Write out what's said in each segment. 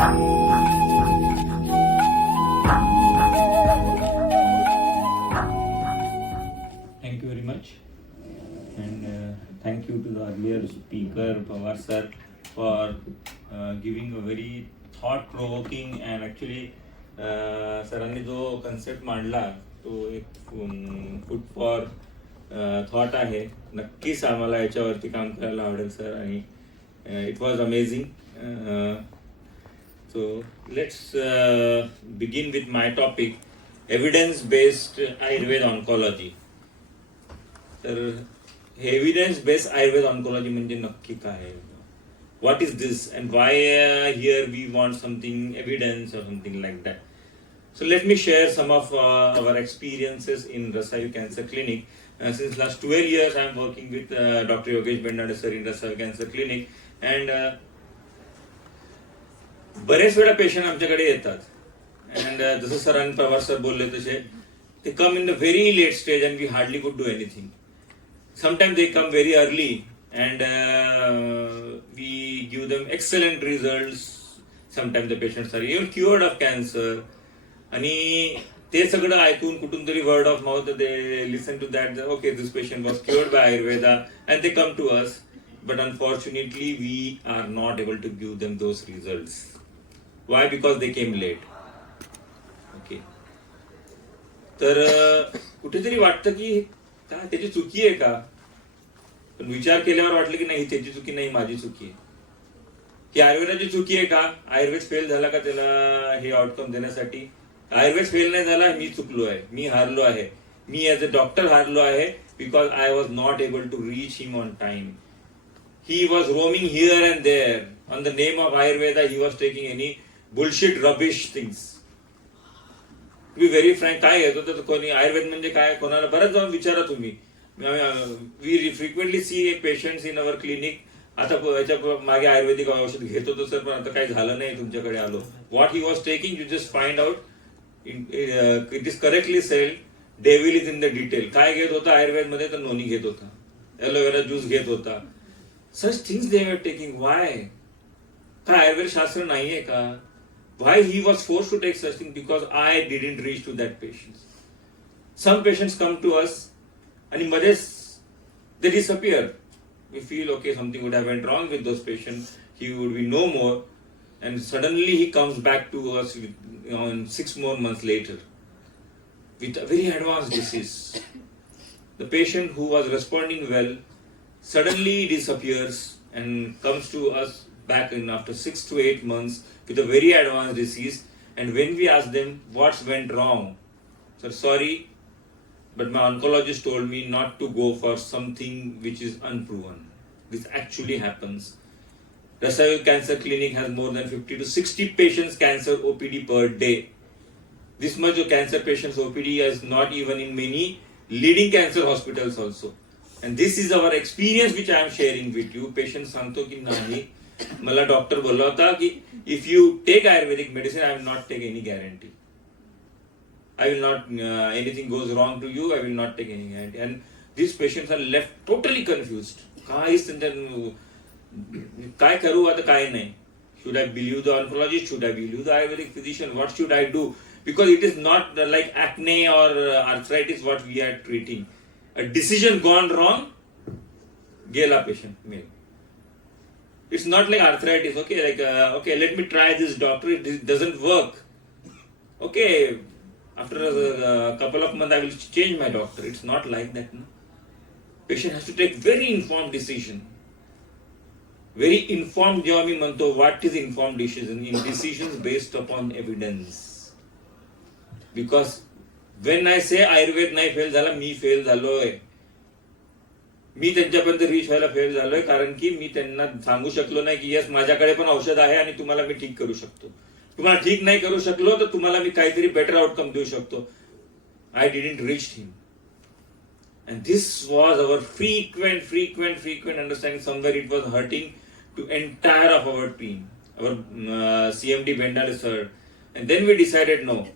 Thank you very much, and thank you to the earlier speaker Pawar sir for giving a very thought-provoking and actually सरांनी जो concept मांडला तो एक food for thought आहे. नक्कीच आम्हाला याच्यावरती काम करायला आवडेल सर, आणि it was amazing. So let's begin with my topic, evidence based Ayurveda oncology. तर एव्हिडन्स बेस्ड आयुर्वेद ऑन्कॉलॉजी म्हणजे नक्की काय? What is this and why here we want something evidence or something like that? So let me share some of our experiences in Rasayu Cancer Clinic. Since last 12 years I am working with Dr. Yogesh Bendade sir in Rasayu Cancer Clinic, and बरेच वेळा patient आमच्याकडे येतात and जसं सरांनी Pawar sir बोलले तसे they come in the very late stage and we hardly could do anything. Sometimes they come very early and we give them excellent results. Sometimes the patients are even cured of cancer. आणि ते सगळं ऐकून कुठून तरी word of mouth they listen to that, okay, this patient was cured by Ayurveda, and they come to us. But unfortunately we are not able to give them those results. Why? Because they came late. Okay. तर कुठेतरी वाटतं की काय त्याची चुकी आहे का? पण विचार केल्यावर वाटलं की नाही, त्याची चुकी नाही, माझी चुकी आहे. की आयुर्वेदाची चुकी आहे का? आयुर्वेद फेल झाला का त्याला हे आउटकम देण्यासाठी? आयुर्वेद फेल नाही झाला, मी चुकलो आहे, मी हारलो आहे, मी ऍज अ डॉक्टर हारलो आहे, because I was not able to reach him on time. He was roaming here and there on the name of Ayurveda. He was taking any bullshit rubbish things. To be very frank, काय घेतो तर कोणी आयुर्वेद म्हणजे काय, कोणाला बरंच जाऊन विचारा तुम्ही. We frequently see patients in our clinic. आता याच्या मागे आयुर्वेदिक औषध घेत होतो सर, पण आता काही झालं नाही, तुमच्याकडे आलो. What he was taking, you just find out. It is correctly said. Devil is in the detail. काय घेत होता आयुर्वेदमध्ये? तर नोनी घेत होता, एलोवेरा ज्यूस घेत होता. Such things they are taking. Why? काय आयुर्वेद शास्त्र नाहीये का? Why he was force to take such thing? Because I didn't reach to that patients. Some patients come to us आणि मध्येच they disappear. We feel okay, something would have went wrong with those patients, he would be no more, and suddenly he comes back to us with, in 6 more months later with a very advanced disease. The patient who was responding well suddenly disappears and comes to us back in after 6 to 8 months with a very advanced disease. And when we ask them what went wrong, sir, sorry, but my oncologist told me not to go for something which is unproven. This actually happens. Rasayu Cancer Clinic has more than 50 to 60 patients cancer OPD per day. This much of cancer patients OPD is not even in many leading cancer hospitals also. And this is our experience which I am sharing with you. Patient सांगतो की नाही, मला doctor बोलला होता की if you take Ayurvedic medicine, I will not take any guarantee. I will not, anything goes wrong to you, I will not take any guarantee. And these patients are left totally confused. काय करू आता, काय नाही. Should I believe the oncologist? Should I believe the Ayurvedic physician? What should I do? Because it is not like acne or arthritis what we are treating. A decision gone wrong, gela patient male. It's not like arthritis. Okay, like okay, let me try this doctor. It doesn't work. Okay. After a couple of months, I will change my doctor. It's not like that. No? Patient has to take very informed decision. Very informed, जेव्हा मी म्हणतो, what is informed decision? In decisions based upon evidence. Because when I say Ayurveda नाही fail झाला, मी fail झालोय. मी त्यांच्यापर्यंत reach व्हायला fail झालोय, कारण की मी त्यांना सांगू शकलो नाही की यस, माझ्याकडे पण औषध आहे आणि तुम्हाला मी ठीक करू शकतो. तुम्हाला ठीक नाही करू शकलो तर तुम्हाला मी काहीतरी बेटर आउटकम देऊ शकतो. I didn't reach him. And this was our frequent understanding. Somewhere it was hurting to entire of our team, our CMD Bendade sir. And then we decided, no,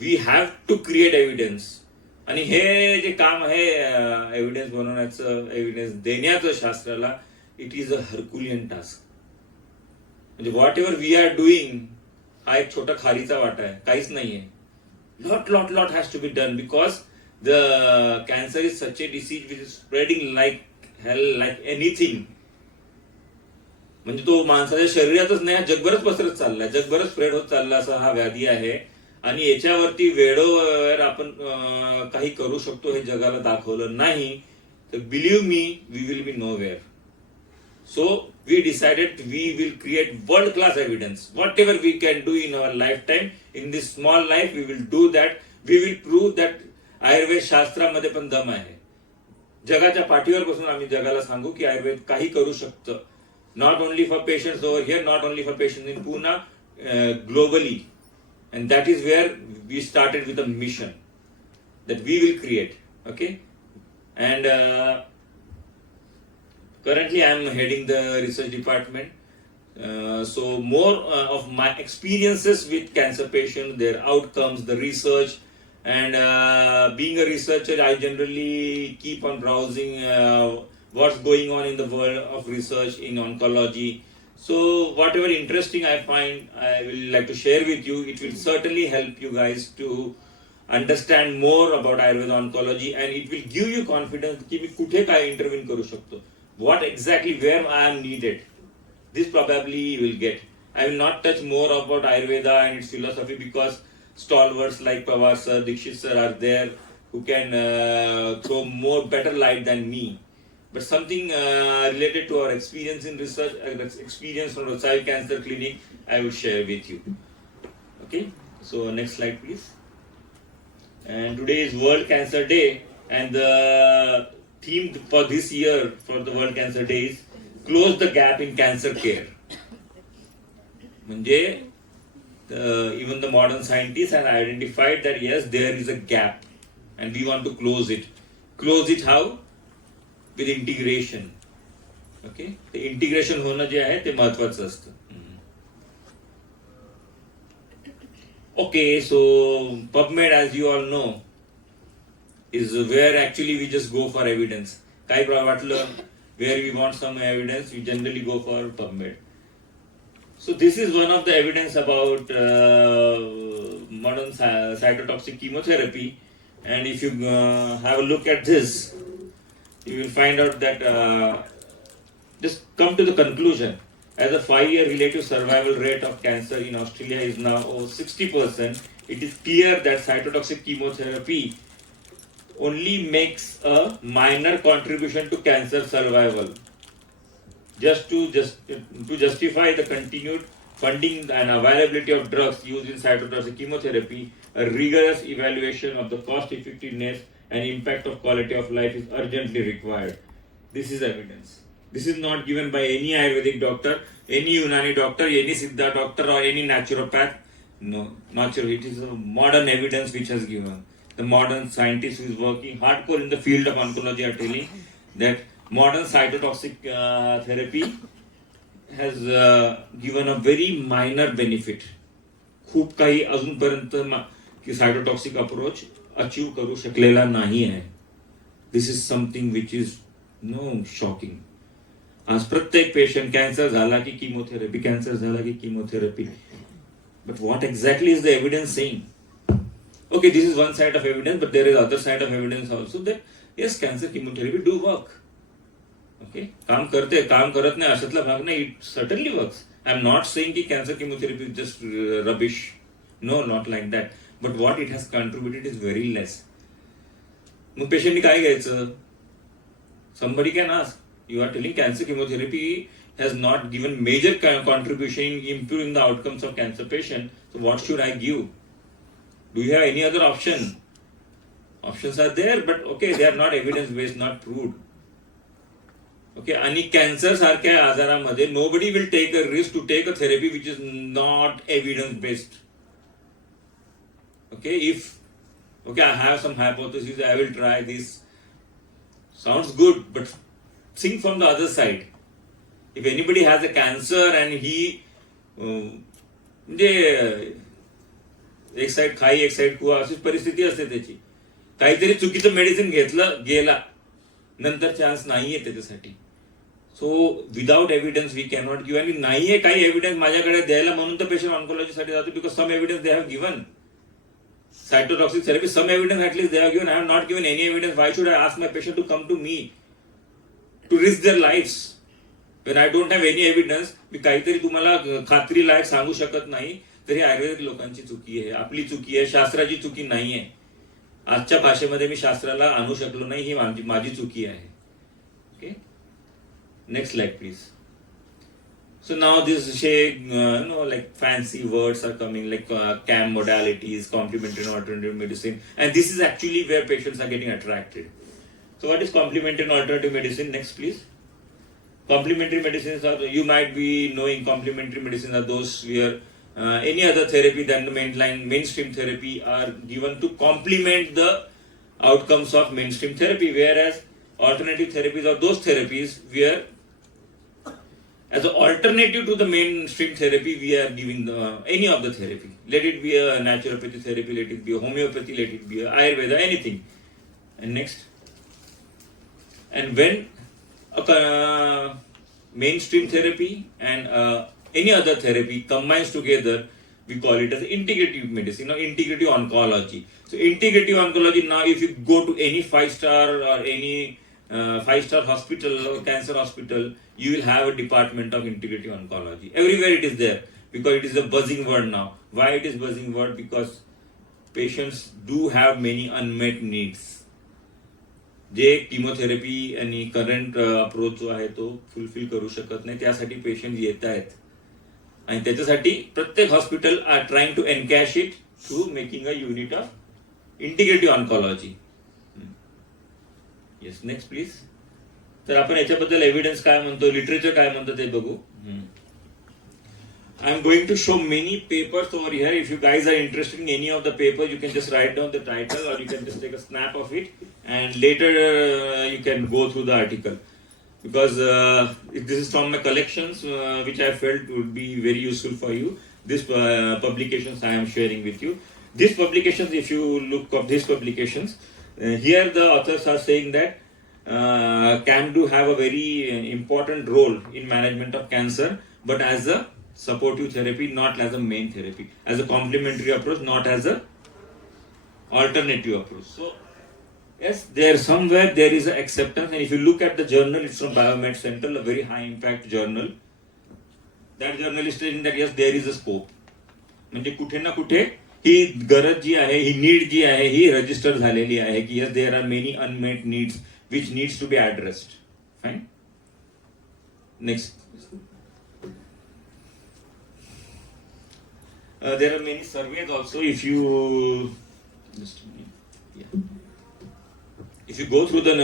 we have to create evidence. आणि हे जे काम आहे evidence बनवण्याचं, evidence देण्याचं शास्त्राला, it is a herculean task. म्हणजे whatever we are doing हा एक छोटा खारीचा वाटा आहे, काहीच नाहीये. lot has to be done because the cancer is such a disease which is spreading like hell, like anything. म्हणजे तो माणसाच्या शरीरातच नाही, जगभरच पसरत चाललाय, जगभरच स्प्रेड होत चालला असा हा व्याधी आहे. आणि याच्यावरती वेळोवेळ आपण काही करू शकतो हे जगाला दाखवलं नाही तर believe me we will be nowhere. So we decided we will create world class evidence. Whatever we can do in our lifetime, in this small life, we will do that. We will prove that Ayurveda शास्त्रामध्ये पण दम आहे. जगाच्या पाठीवर बसून आम्ही जगाला सांगू की आयुर्वेद काही करू शकतं. Not only for patients over here, not only for patients in Pune, globally. And that is where we started with a mission that we will create. Okay? And currently I am heading the research department. So more of my experiences with cancer patients, their outcomes, the research, and being a researcher, I generally keep on browsing what's going on in the world of research in oncology. So whatever interesting I find, I will like to share with you. It will certainly help you guys to understand more about Ayurveda oncology, and it will give you confidence कि मी कुठे काय intervene करू शकतो. What exactly where I am needed. This probably you will get. I will not touch more about Ayurveda and its philosophy because stalwarts like Pawar sir, Dikshit sir are there who can throw more better light than me. But something related to our experience in research, experience from the child cancer clinic, I will share with you. Okay, so next slide please. And today is World Cancer Day, and the theme for this year for the World Cancer Day is Close the Gap in Cancer Care. म्हणजे even the modern scientists have identified that yes, there is a gap and we want to close it. Close it how? With integration. Okay, the integration होणं जे आहे ते महत्वाचं असतं. Okay, so PubMed, as you all know, is where actually we just go for evidence. काय वाटलं, where we want some evidence, we generally go for PubMed. So this is one of the evidence about modern cytotoxic chemotherapy, and if you have a look at this, you will find out that just come to the conclusion. As a 5-year relative survival rate of cancer in Australia is now over 60%, it is clear that cytotoxic chemotherapy only makes a minor contribution to cancer survival. Just to justify the continued funding and availability of drugs used in cytotoxic chemotherapy, a rigorous evaluation of the cost effectiveness and impact of quality of life is urgently required. This is evidence. This is not given by any Ayurvedic doctor, any Unani doctor, any Siddha doctor or any naturopath. No, natural. It is a modern evidence which has given. The modern scientists who is working hardcore in the field of oncology are telling that modern cytotoxic therapy has given a very minor benefit. खूप काही अजूनपर्यंत की सायटोटॉक्सिक approach achieve करू शकलेला नाही आहे. This is something which is no shocking. आज प्रत्येक पेशंट कॅन्सर झाला की किमोथेरपी, कॅन्सर झाला की chemotherapy. But what exactly is the evidence saying? Okay, this is one side of evidence, but there is other side of evidence also that yes, cancer chemotherapy do work. Okay, काम करते, काम करत नाही अशातला भाग नाही. It certainly works. I am not saying कि cancer chemotherapy is just rubbish. No, not like that. But what it has contributed is very less. मग पेशंटनी काय घ्यायचं? Somebody can ask. You are telling cancer chemotherapy has not given major contribution in improving the outcomes of cancer patient. So what should I give? Do you have any other option? Options are there, but okay, they are not evidence based, not proved. Okay, आणि cancer सारख्या आजारामध्ये nobody will take a risk to take a therapy which is not evidence based. Okay, if I have some hypothesis, I will try this. Sounds good, but think from the other side. If anybody has a cancer and he म्हणजे एक side खाई एक side कुवा अशी परिस्थिती असते त्याची. काहीतरी चुकीचं मेडिसिन घेतलं गेला, नंतर चान्स नाहीये त्याच्यासाठी. So without evidence we cannot give. आणि नाहीये काही एव्हिडन्स माझ्याकडे द्यायला म्हणून तर पेशंट ऑन्कोलॉजीसाठी जातो, because some evidence they have given. Cytotoxic therapy, some evidence at least they have given. I have not given any evidence. Why should I ask my patient to come to me to risk their lives when I don't have any evidence? मी काहीतरी तुम्हाला खात्री लायक सांगू शकत नाही, तर ही आयुर्वेदिक लोकांची चुकी आहे, आपली चुकी आहे, शास्त्राची चुकी नाही आहे. आजच्या भाषेमध्ये मी शास्त्राला आणू शकलो नाही, ही माझी चुकी आहे. Okay, next slide please. So now this like fancy words are coming, like CAM modalities, complementary and alternative medicine, and this is actually where patients are getting attracted. So what is complementary and alternative medicine? Next, please. Complementary medicines are, you might be knowing, complementary medicines are those where any other therapy than the mainstream therapy are given to complement the outcomes of mainstream therapy, whereas alternative therapies are those therapies where as an alternative to the mainstream therapy, we are giving any of the therapy. Let it be a naturopathy therapy, let it be a homeopathy, let it be a Ayurveda, anything. And next. And when a mainstream therapy and any other therapy combines together, we call it as integrative medicine or integrative oncology. So integrative oncology, now if you go to any 5-star or any 5-star hospital or cancer hospital, you will have a department of integrative oncology. Everywhere it is there, because it is a buzzing word now. Why it is buzzing word? Because patients do have many unmet needs. J chemotherapy आणि current approach जो आहे तो fulfil करू शकत नाही, त्यासाठी patient येत आहेत. आणि त्याच्यासाठी प्रत्येक hospital are trying to encash it through making a unit of integrative oncology. Yes, next please. तर आपण याच्याबद्दल एव्हिडन्स काय म्हणतो, लिटरेचर काय म्हणतो ते बघू. I am going to show many papers over here. If you guys are interested in any of the papers, you can just write down the title or you can just take a snap of it and later you can go through the article. Because this is from my collections which I felt would be very useful for you. These publications I am sharing with you. These publications, if you look up these publications, here the authors are saying that can do have a very important role in management of cancer, but as a supportive therapy, not as a main therapy, as a complementary approach, not as a alternative approach. So yes, there somewhere there is a acceptance, and if you look at the journal, it's from Biomed Central, a very high impact journal. That journal is saying that yes, there is a scope. म्हणजे कुठे ना कुठे ही गरज जी आहे, ही need जी आहे, ही register झालेली आहे की yes, there are many unmet needs which needs to be addressed. Fine. Next. There are many surveys also. If you if you go through the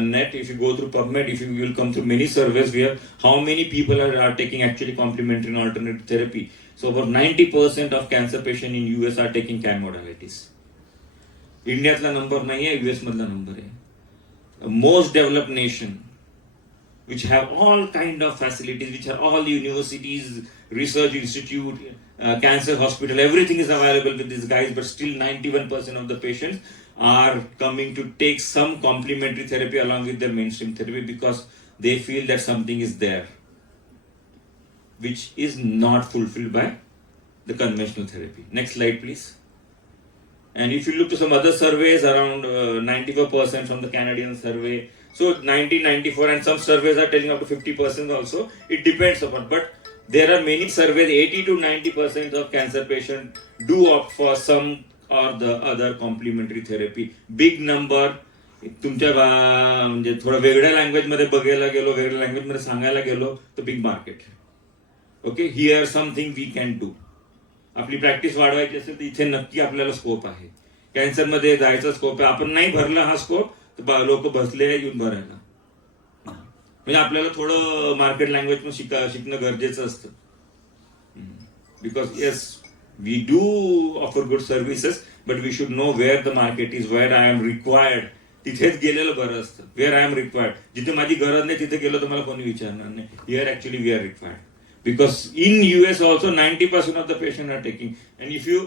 net, if you go through PubMed, if you will come through many surveys where how many people are taking actually complementary and alternative therapy. So about 90% of cancer patients in US are taking CAM modalities. इंडियातला number नाही आहे, US मधला number आहे. Most developed nation which have all kind of facilities, which are all universities, research institute, cancer hospital, everything is available with these guys, but still 91% of the patients are coming to take some complementary therapy along with their mainstream therapy because they feel that something is there which is not fulfilled by the conventional therapy. Next slide please. And if you look to some other surveys, around 94% from the Canadian survey, so 1994, and some surveys are telling up to 50% also. It depends upon, but there are many surveys, 80 to 90% of cancer patients do opt for some or the other complementary therapy. Big number. तुमच्या म्हणजे थोडं वेगळ्या language मध्ये बघायला गेलो, वेगळ्या language मध्ये सांगायला गेलो तर big market. Okay, here something we can do. आपली प्रॅक्टिस वाढवायची असेल तर इथे नक्की आपल्याला स्कोप आहे. कॅन्सर मध्ये जायचा स्कोप आहे. आपण नाही भरला हा स्कोप तर लोक बसले येऊन भरायला. म्हणजे आपल्याला थोडं मार्केट लँग्वेज पण शिकणं गरजेचं असतं. Because yes, we do offer good services, but we should know where the market is, where I am required. तिथेच गेलेलं बरं असतं. वेअर आय एम रिक्वायर्ड, जिथे माझी गरज नाही तिथे गेलो तर मला कोणी विचारणार नाही. Here actually we are required. Because in US also 90% of the patients are taking, and if you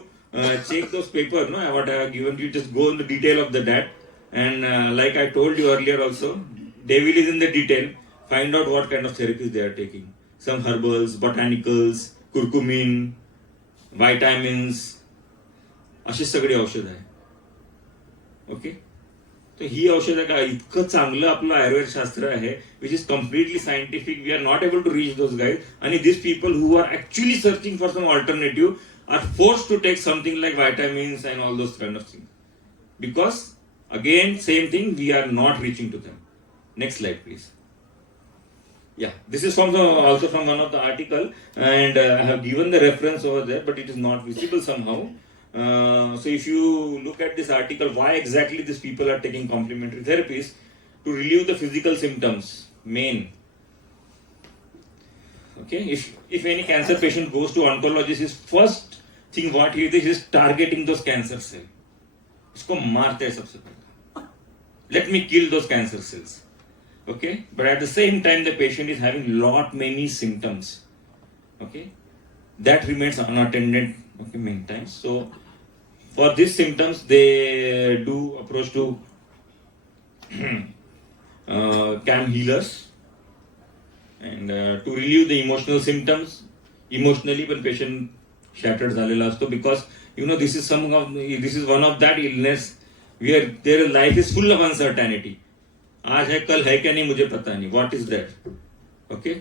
check those papers, no, what I have given you, just go in the detail of the that, and like I told you earlier also, devil is in the detail. find out what kind of therapies they are taking. Some herbals, botanicals, curcumin, vitamins, अशी सगळी औषध आहे. Okay, तर ही औषधं का इतकं चांगलं आपलं आयुर्वेद शास्त्र आहे, which is completely scientific. We are not able to reach those guys. आणि this people who are actually searching for some alternative are forced to take something like vitamins and all those kind of things. Because again, same thing, we are not reaching to them. Next slide, please. Yeah, this is from also from one of the article, and I have given the reference over there, but it is not visible somehow. So if you look at this article, why exactly these people are taking complementary therapies to relieve the physical symptoms, main. Okay, if any cancer patient goes to oncologist, his first thing what he is targeting those cancer cells. इसको मारते हैं सबसे पहले. Let me kill those cancer cells. Okay, but at the same time the patient is having many symptoms. Okay, that remains unattended. Okay, many times. So for these symptoms they do approach to CAM healers, and to relieve the emotional symptoms. Emotionally when patient shattered झालेला असतो, because this is one of that illness where their life is full of uncertainty. आज है कल है क्या नहीं मुझे पता नहीं. What is that? Okay,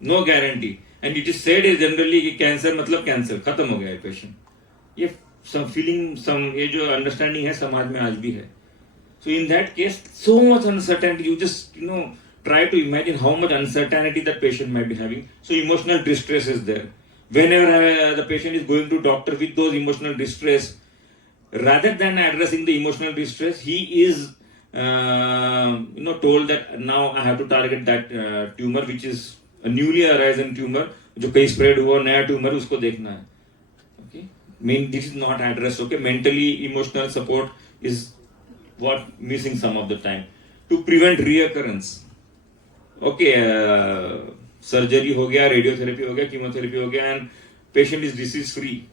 no guarantee. And it is said generally कि कैंसर मतलब कैंसर, खत्म हो गया है पेशेंट. ये some feeling, ये जो अंडरस्टैंडिंग है समाज में आज भी है. So in that case, so much uncertainty. You just try to imagine how much uncertainty that patient might be having. So emotional distress is there. Whenever the patient is going to doctor with those emotional distress, rather than addressing the emotional distress, he is told that now I have to target that tumor which is a newly arisen tumor, जो कहीं spread हुआ नया tumor, उसको देखना है. Okay, this is not addressed. Okay, mentally emotional support is what missing some of the time to prevent reoccurrence. Okay, surgery हो गया, radiotherapy हो गया, कीमोथेरेपी हो गया, and patient is disease free.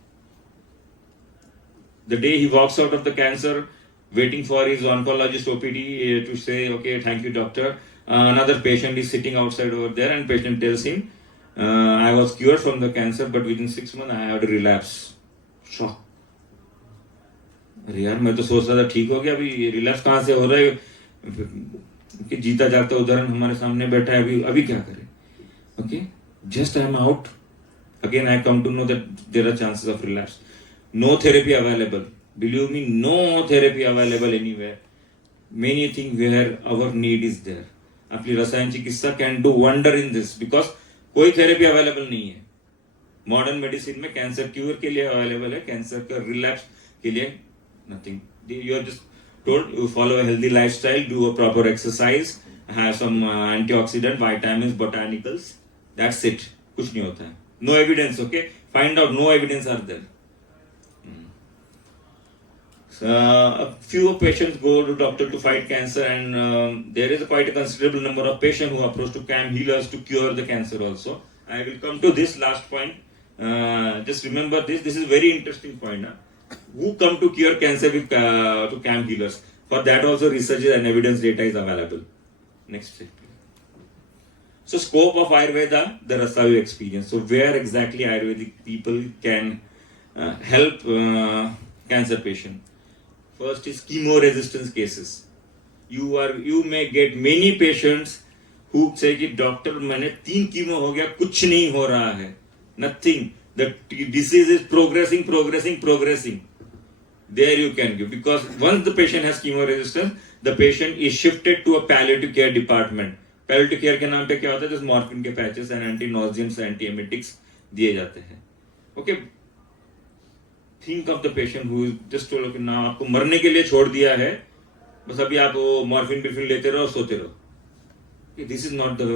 The day he walks out of the cancer, waiting for his oncologist OPD to say, okay, thank you doctor, another patient is sitting outside over there, and patient tells him, I was cured from the cancer, but within 6 months I had a relapse. Shock. अरे यार, मैं तो सोच रहा था ठीक हो गया, अभी रिलैप्स कहाँ से हो रहा है. कि जीता जागता उदाहरण हमारे सामने बैठा है, अभी क्या करें. Okay, just I am out. Again, I come to know that there are chances of relapse. No therapy available. Believe me, no therapy available anywhere. Many things where our need is there. आपली रसायन चिकित्सा can do wonder in this, because कोई therapy available नहीं है. Modern medicine में cancer cure के लिए available है, कैंसर का रिलैप्स के लिए nothing. You are just told you follow a healthy lifestyle, do a proper exercise, have some antioxidant, vitamins, botanicals. That's it. कुछ नहीं होता है. No evidence. Okay, find out. No evidence are there. A few patients go to doctor to fight cancer, and there is quite a considerable number of patients who approach to CAM healers to cure the cancer also. I will come to this last point. Just remember this. This is a very interesting point. Who come to cure cancer with to CAM healers? For that also research and evidence data is available. Next slide. So scope of Ayurveda, the Rasayu experience. So where exactly Ayurvedic people can help cancer patient. First is chemo-resistance cases. You may get many patients who say कि doctor मैंने 3 chemo हो गया, कुछ नहीं हो रहा है. Nothing. The disease is progressing. There you can give, because once the patient has chemo-resistance, the patient is shifted to a palliative care department. Palliative care के नाम पे क्या होता है, जैसे मॉर्फिन के पैचेस एंड एंटी-नॉजियम्स, एंटी-एमेटिक्स दिए जाते हैं. Okay, think of the patient who just told कि ना आपको मरने के लिए छोड़ दिया है, बस अभी आप वो मॉर्फिन बिल्कुल लेते रहो, सोते रहो. This is not the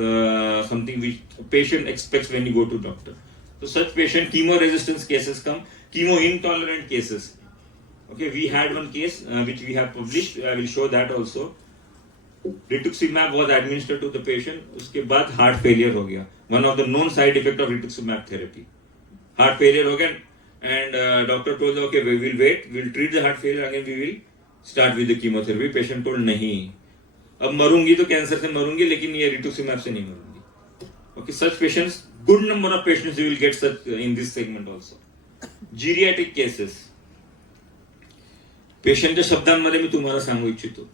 something which a patient expects when you go to doctor. So such patient chemo-resistance cases come, chemo-intolerant cases. Okay, we had one case which we have published. I will show that also. Rituximab was administered to the patient. उसके बाद heart failure हो गया. One of the known side effect of rituximab therapy. Heart failure हो गया, and doctor told okay, we will wait. We will treat the heart failure, again we will start with the chemotherapy. Patient told नहीं. अब मरूंगी तो cancer से मरूंगी, लेकिन ये रिटुक्सिमैब से नहीं मरूंगी. Okay, such patients, good number of patients you will get such in this segment also. Geriatric cases. पेशंटच्या शब्दांमध्ये मी तुम्हाला सांगू इच्छितो,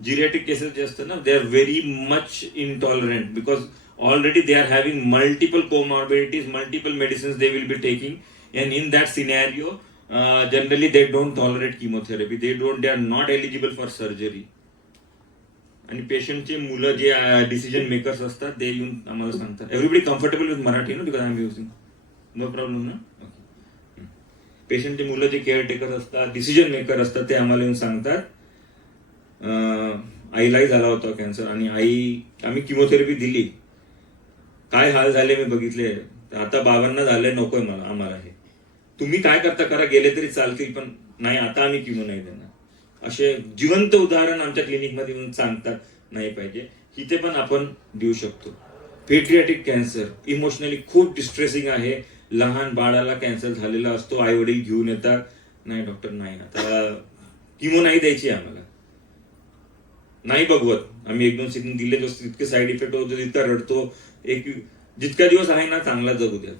जिरियाट्रिक केसेस जे असतात ना, they are very much intolerant because already they are having multiple comorbidities, multiple medicines they will be taking, and in that scenario generally they don't tolerate chemotherapy, they are not eligible for surgery. आणि पेशंटचे मुलं जे decision makers असतात ते येऊन आम्हाला सांगतात, everybody comfortable with Marathi ना, because I am using, no problem ना. पेशंटचे मुलं जे केअरटेकर असतात, डिसिजन मेकर असतात, ते आम्हाला येऊन सांगतात आईलाही झाला होता कॅन्सर आणि आम्ही किमोथेरपी दिली, काय हाल झाले मी बघितले, आता बाबांना झालंय, नकोय मला, आम्हाला हे तुम्ही काय करता करा, गेले तरी चालतील, पण नाही आता आम्ही किमो नाही देणार. असे जिवंत उदाहरण आमच्या क्लिनिकमध्ये येऊन सांगतात, नाही पाहिजे, इथे पण आपण देऊ शकतो. पेट्रियाटिक कॅन्सर इमोशनली खूप डिस्ट्रेसिंग आहे. लहान बाळाला कॅन्सर झालेला असतो, आई वडील घेऊन येतात, नाही डॉक्टर नाही, आता किमो नाही द्यायची आम्हाला, नाही बघवत, आम्ही 1-2 सेकंद दिले तर तितके साईड इफेक्ट होतो, तितका रडतो, एक जितका दिवस आहे ना चांगला जगू द्या.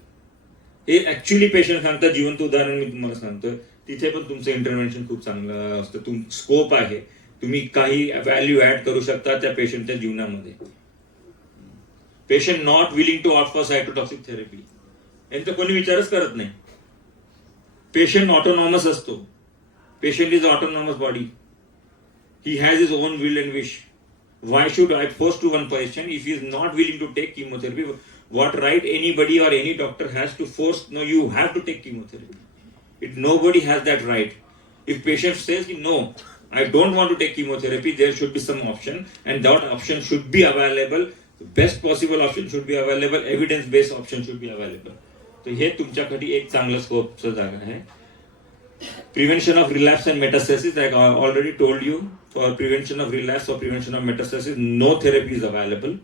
हे ऍक्च्युली पेशंट सांगतात, जिवंत उदाहरण मी तुम्हाला सांगतोय. तिथे पण तुमचं इंटरव्हेन्शन खूप चांगलं असतं, स्कोप आहे, तुम्ही काही व्हॅल्यू ऍड करू शकता त्या पेशंटच्या जीवनामध्ये. Patient not willing to opt for cytotoxic therapy, यांचा कोणी विचारच करत नाही. पेशंट ऑटोनॉमस असतो, patient is autonomous body, he has his own will and wish. Why should I force to one patient if he is not willing to take chemotherapy? What right anybody or any doctor has to force? No, you have to take chemotherapy. Nobody has that right. If patient says no, I don't want to take chemotherapy, there should be some option, and that option should be available. The best possible option should be available. Evidence-based option should be available. So हे तुमच्यासाठी एक चांगलं स्कोपचं जागा आहे. Prevention of relapse and metastasis, like I already told you, for prevention of relapse or prevention of metastasis, no therapy is available.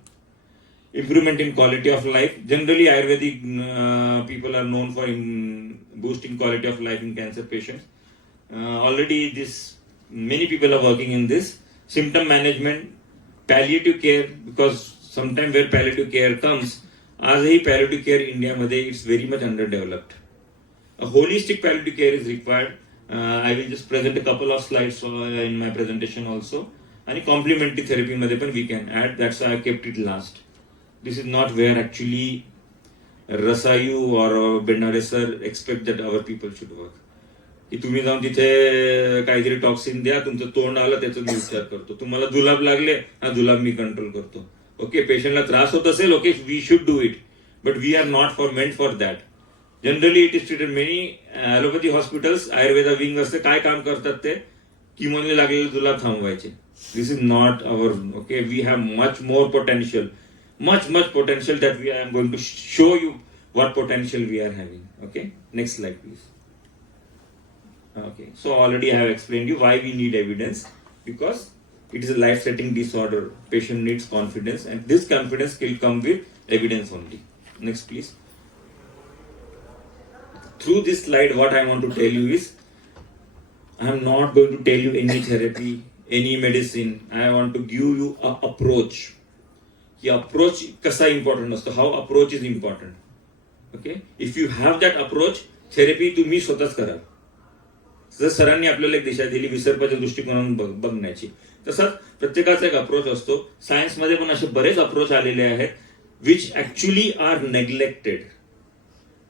Improvement in quality of life. Generally, Ayurvedic people are known for boosting quality of life in cancer patients. Already, many people are working in this. Symptom management, palliative care, because sometimes where palliative care comes, आजही palliative care India मध्ये it's very much underdeveloped. A holistic palliative care is required. I will just present a couple of slides in my presentation also. And complementary therapy मध्ये पण we can add. That's why I kept it last. This is not where actually Rasayu or Bendare sir expect that our people should work. की तुम्ही जाऊन तिथे काहीतरी toxin द्या, तुमचं तोंड आलं त्याचा मी विचार करतो, तुम्हाला जुलाब लागले, हा जुलाब मी कंट्रोल करतो. ओके, पेशंटला त्रास होत असेल, okay, we should do it, but we are not meant for that. Generally it is treated many allopathy hospitals, Ayurveda wing असते, काय काम करतात ते, किमोने लागलेले जुलाब थांबवायचे. This is not our. Okay, we have much more potential, much potential that I am going to show you what potential we are having. Okay, next slide please. Okay, so already I have explained you why we need evidence, because it is a life-threatening disorder. Patient needs confidence, and this confidence will come with evidence only. Next please. Through this slide, what I want to tell you is, I am not going to tell you any therapy, any medicine. I want to give you an approach. की approach कसा important असतो, how approach is important. Okay, if you have that approach, therapy तुम्ही स्वतःच कराल. जर सरांनी आपल्याला एक दिशा दिली विसर्पाच्या दृष्टिकोनातून बघण्याची, तसंच प्रत्येकाचा एक अप्रोच असतो. सायन्समध्ये पण असे बरेच अप्रोच आलेले आहेत which actually are neglected.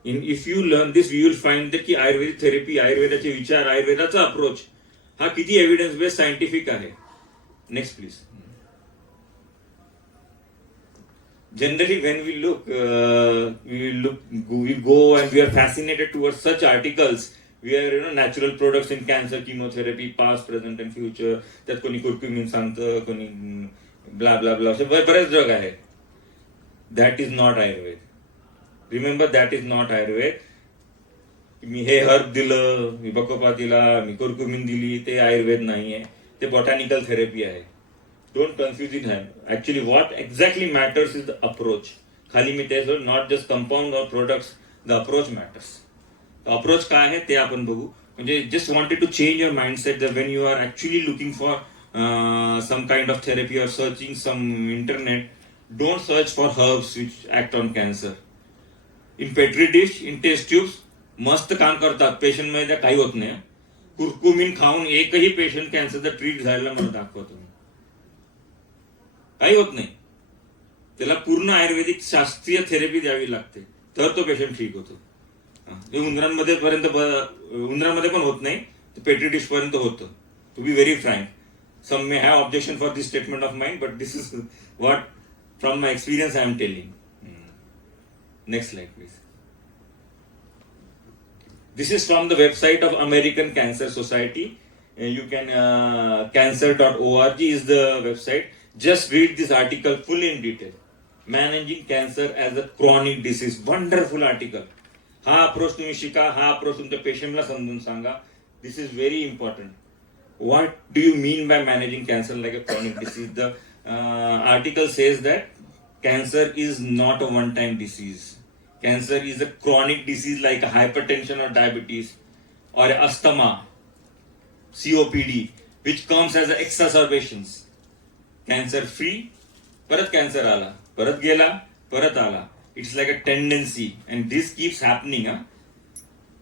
If you learn this, you will find की आयुर्वेदिक थेरपी, आयुर्वेदाचे विचार, आयुर्वेदाचा अप्रोच हा किती एव्हिडन्स बेस्ड सायंटिफिक आहे. Next please. Generally, when we look, we go and we are fascinated towards such articles. We are, natural products in cancer, chemotherapy, past, present, and future. त्यात कोणी कुर्क्युमिन सांगतं, कोणी ब्ला ब्ला ब्ला, असे बरेच ड्रग आहे. That is not Ayurved. Remember, that is not Ayurved. मी हे herb दिलं, मी बकोपा दिला, मी कुर्क्युमिन दिली, ते आयुर्वेद नाहीये, ते बॉटॅनिकल थेरपी आहे. Don't confuse it. Actually, what exactly matters is the approach. खाली मी तेच, not just compound or products, the approach matters. The approach काय आहे ते आपण बघू. म्हणजे just wanted to change your mindset that when you are actually looking for some kind of therapy or searching some internet, don't search for herbs which act on cancer. In petri dish, in test tubes, मस्त काम करतात. Patient मध्ये काही होत नाही. कुरकुमीन खाऊन एकही patient कॅन्सरचा treat झालेला मला दाखवा तुम्ही. काही होत नाही. त्याला पूर्ण आयुर्वेदिक शास्त्रीय थेरपी द्यावी लागते तर तो पेशंट ठीक होतो. उंदरांमध्ये पण होत नाही, पेट्री डिश पर्यंत होतं. To be very frank, some may have objection for this statement of mine, but this is what from my experience I am telling. Next slide please. This is from the website of American Cancer Society. You can cancer.org is the website. Just read this article fully in detail. Managing cancer as a chronic disease. Wonderful article. हा approach तुम्ही शिका, हा approach तुमच्या पेशंटला समजून सांगा. This is very important. What do you mean by managing cancer like a chronic disease? The article says that cancer is not a one-time disease. Cancer is a chronic disease like hypertension or diabetes or asthma, COPD, which comes as exacerbations. Cancer free, parat cancer ala, parat gela, parat ala. It's like a tendency and this keeps happening.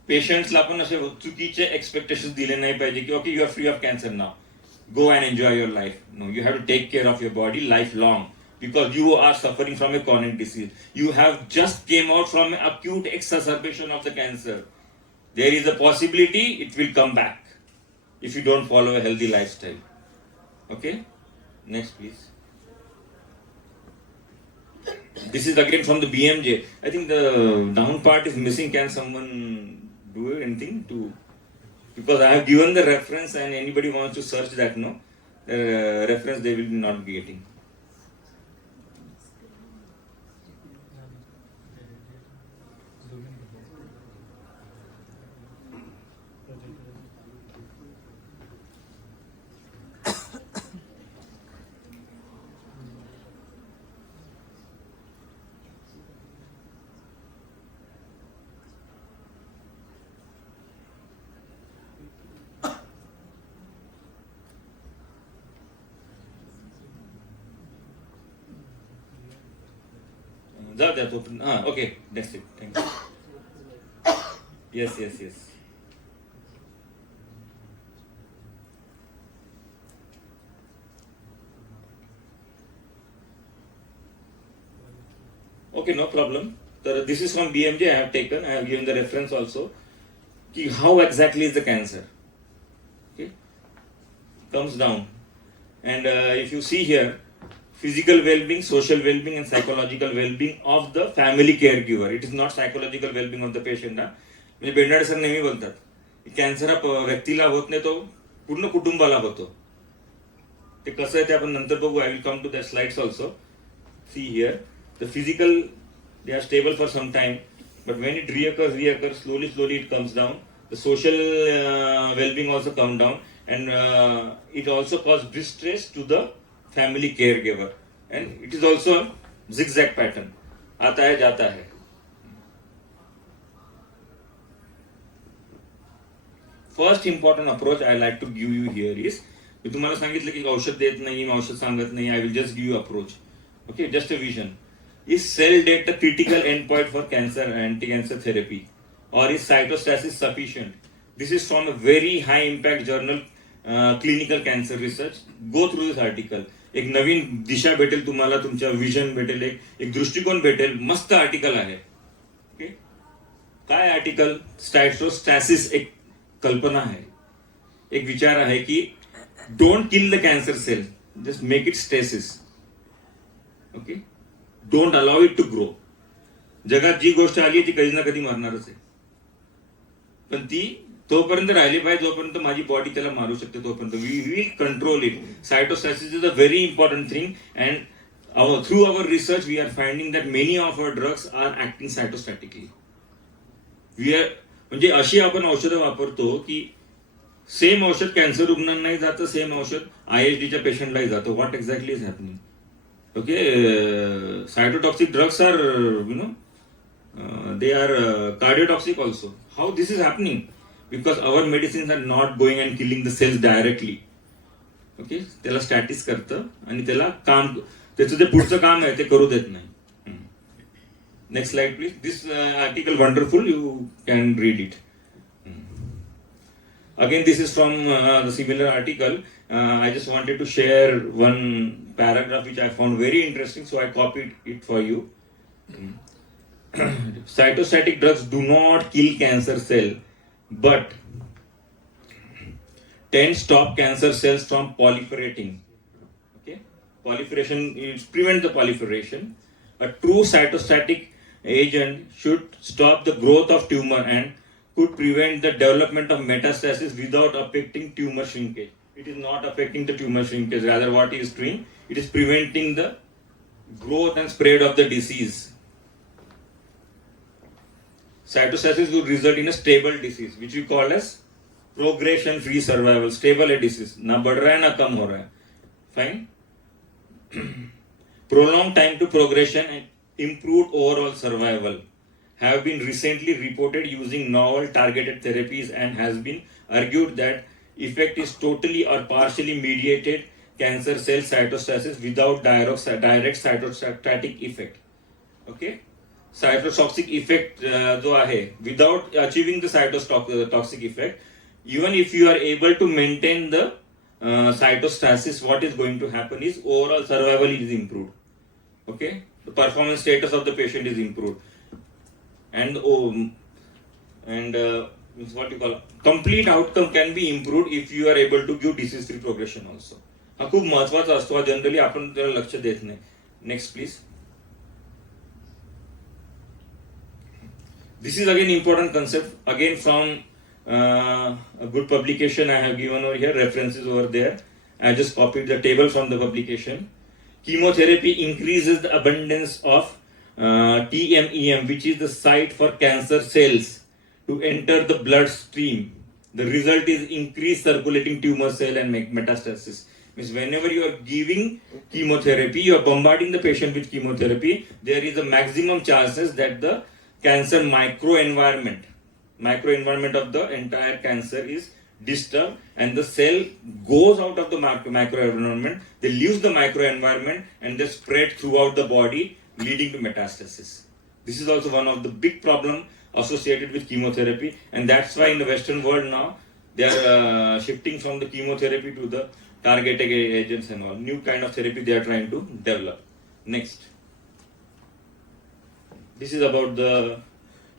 पेशंट्सला आपण असे चुकीचे expectation दिले नाही पाहिजे की okay you are free of cancer now, go and enjoy your life. No, you have to take care of your body lifelong because you are suffering from a chronic disease. You have just came out from an acute exacerbation of the cancer. There is a possibility it will come back if you don't follow a healthy lifestyle. Okay? Next please. This is again from the BMJ. I think the down part is missing. Can someone do anything to, because I have given the reference and anybody wants to search that, no, the reference they will not be getting. That open. Okay, that's it. Thank you. Yes. Okay, no problem. This is from BMJ. I have taken. I have given the reference also. How exactly is the cancer? Okay, comes down, and if you see here. Physical well-being, social well-being and psychological well-being of the family caregiver. It is not psychological well-being of the patient. म्हणजे बेंडाडे sir नेहमी बोलतात cancer हा व्यक्तीला होत नाही, तो पूर्ण कुटुंबाला होतो. ते कसं आहे ते आपण नंतर बघू. I will come to the slides also. See here the physical they are stable for some time, but when it reoccurs slowly it comes down. The social well-being also come down, and it also causes distress to the family caregiver, and it is also a zigzag pattern. आता है जाता है. First important approach I like to give you here is, मी तुम्हाला सांगितलं की औषध देत नाही, मी औषध सांगत नाही. I will just give you approach. Okay, just a vision. Is cell death the critical endpoint for cancer anti-cancer therapy, or is cytostasis sufficient? This is from a very high impact journal, clinical cancer research. Go through this article. एक नवीन दिशा भेटेल तुम्हाला, तुमच्या vision भेटेल, एक दृष्टिकोन भेटेल. मस्त article आहे. ओके, काय आर्टिकल? सायटोस्टॅसिस एक कल्पना आहे, एक विचार आहे की don't kill the cancer cell, just make it stasis. Okay, don't allow it to grow. जगात जी गोष्ट आली ती कधी ना कधी मरणारच आहे, पण ती तोपर्यंत राहिली पाहिजे जोपर्यंत माझी बॉडी त्याला मारू शकते तोपर्यंत. We will control it. Cytostasis is a very important thing, and through our research we are finding that many of our drugs are acting cytostatically. म्हणजे अशी आपण औषधं वापरतो की सेम औषध कॅन्सर रुग्णांनाही जातं, सेम औषध IHDच्या पेशंटलाही जातं. What exactly is happening? Okay, cytotoxic drugs are they are cardiotoxic also. How this is happening? Because our medicines are not going and killing the cells directly. Okay, त्याला स्टॅटिस करतं आणि त्याला काम, त्याचं जे पुढचं काम आहे ते करू देत नाही. Next slide please. This article wonderful, you can read it. Again, this is from the similar article. I just wanted to share one paragraph which I found very interesting, so I copied it for you. Cytostatic drugs do not kill cancer cell, but tend stop cancer cells from proliferating. Okay, proliferation is prevent the proliferation. A true cytostatic agent should stop the growth of tumor and could prevent the development of metastasis without affecting tumor shrinkage. It is not affecting the tumor shrinkage, rather what it is doing, it is preventing the growth and spread of the disease. Cytostasis will result in a stable disease, which we call as progression free survival. Stable है disease, ना बढ़ रहा है ना कम हो रहा है. Fine. Prolonged time to progression and improved overall survival have been recently reported using novel targeted therapies, and has been argued that effect is totally or partially mediated cancer cell cytostasis without direct cytostatic effect. Okay, cytotoxic effect जो आहे, without achieving the cytotoxic effect, even if you are able to maintain the cytostasis, what is going to happen is overall survival is improved. Okay, the performance status of the patient is improved. And what you call complete outcome can be improved if you are able to give disease free progression also. हा खूप महत्वाचा असतो, हा generally आपण त्याला लक्ष देत नाही. Next please. This is again important concept, again from a good publication I have given over here, references over there. I just copied the table from the publication. Chemotherapy increases the abundance of TMEM, which is the site for cancer cells to enter the bloodstream. The result is increased circulating tumor cell and metastasis. Means whenever you are giving chemotherapy, you are bombarding the patient with chemotherapy, there is a maximum chances that the cancer microenvironment of the entire cancer is disturbed, and the cell goes out of the microenvironment, they lose the microenvironment, and they spread throughout the body, leading to metastasis. This is also one of the big problem associated with chemotherapy, and that's why in the Western world now they are shifting from the chemotherapy to the targeted agents and all. New kind of therapy they are trying to develop. Next. This is about the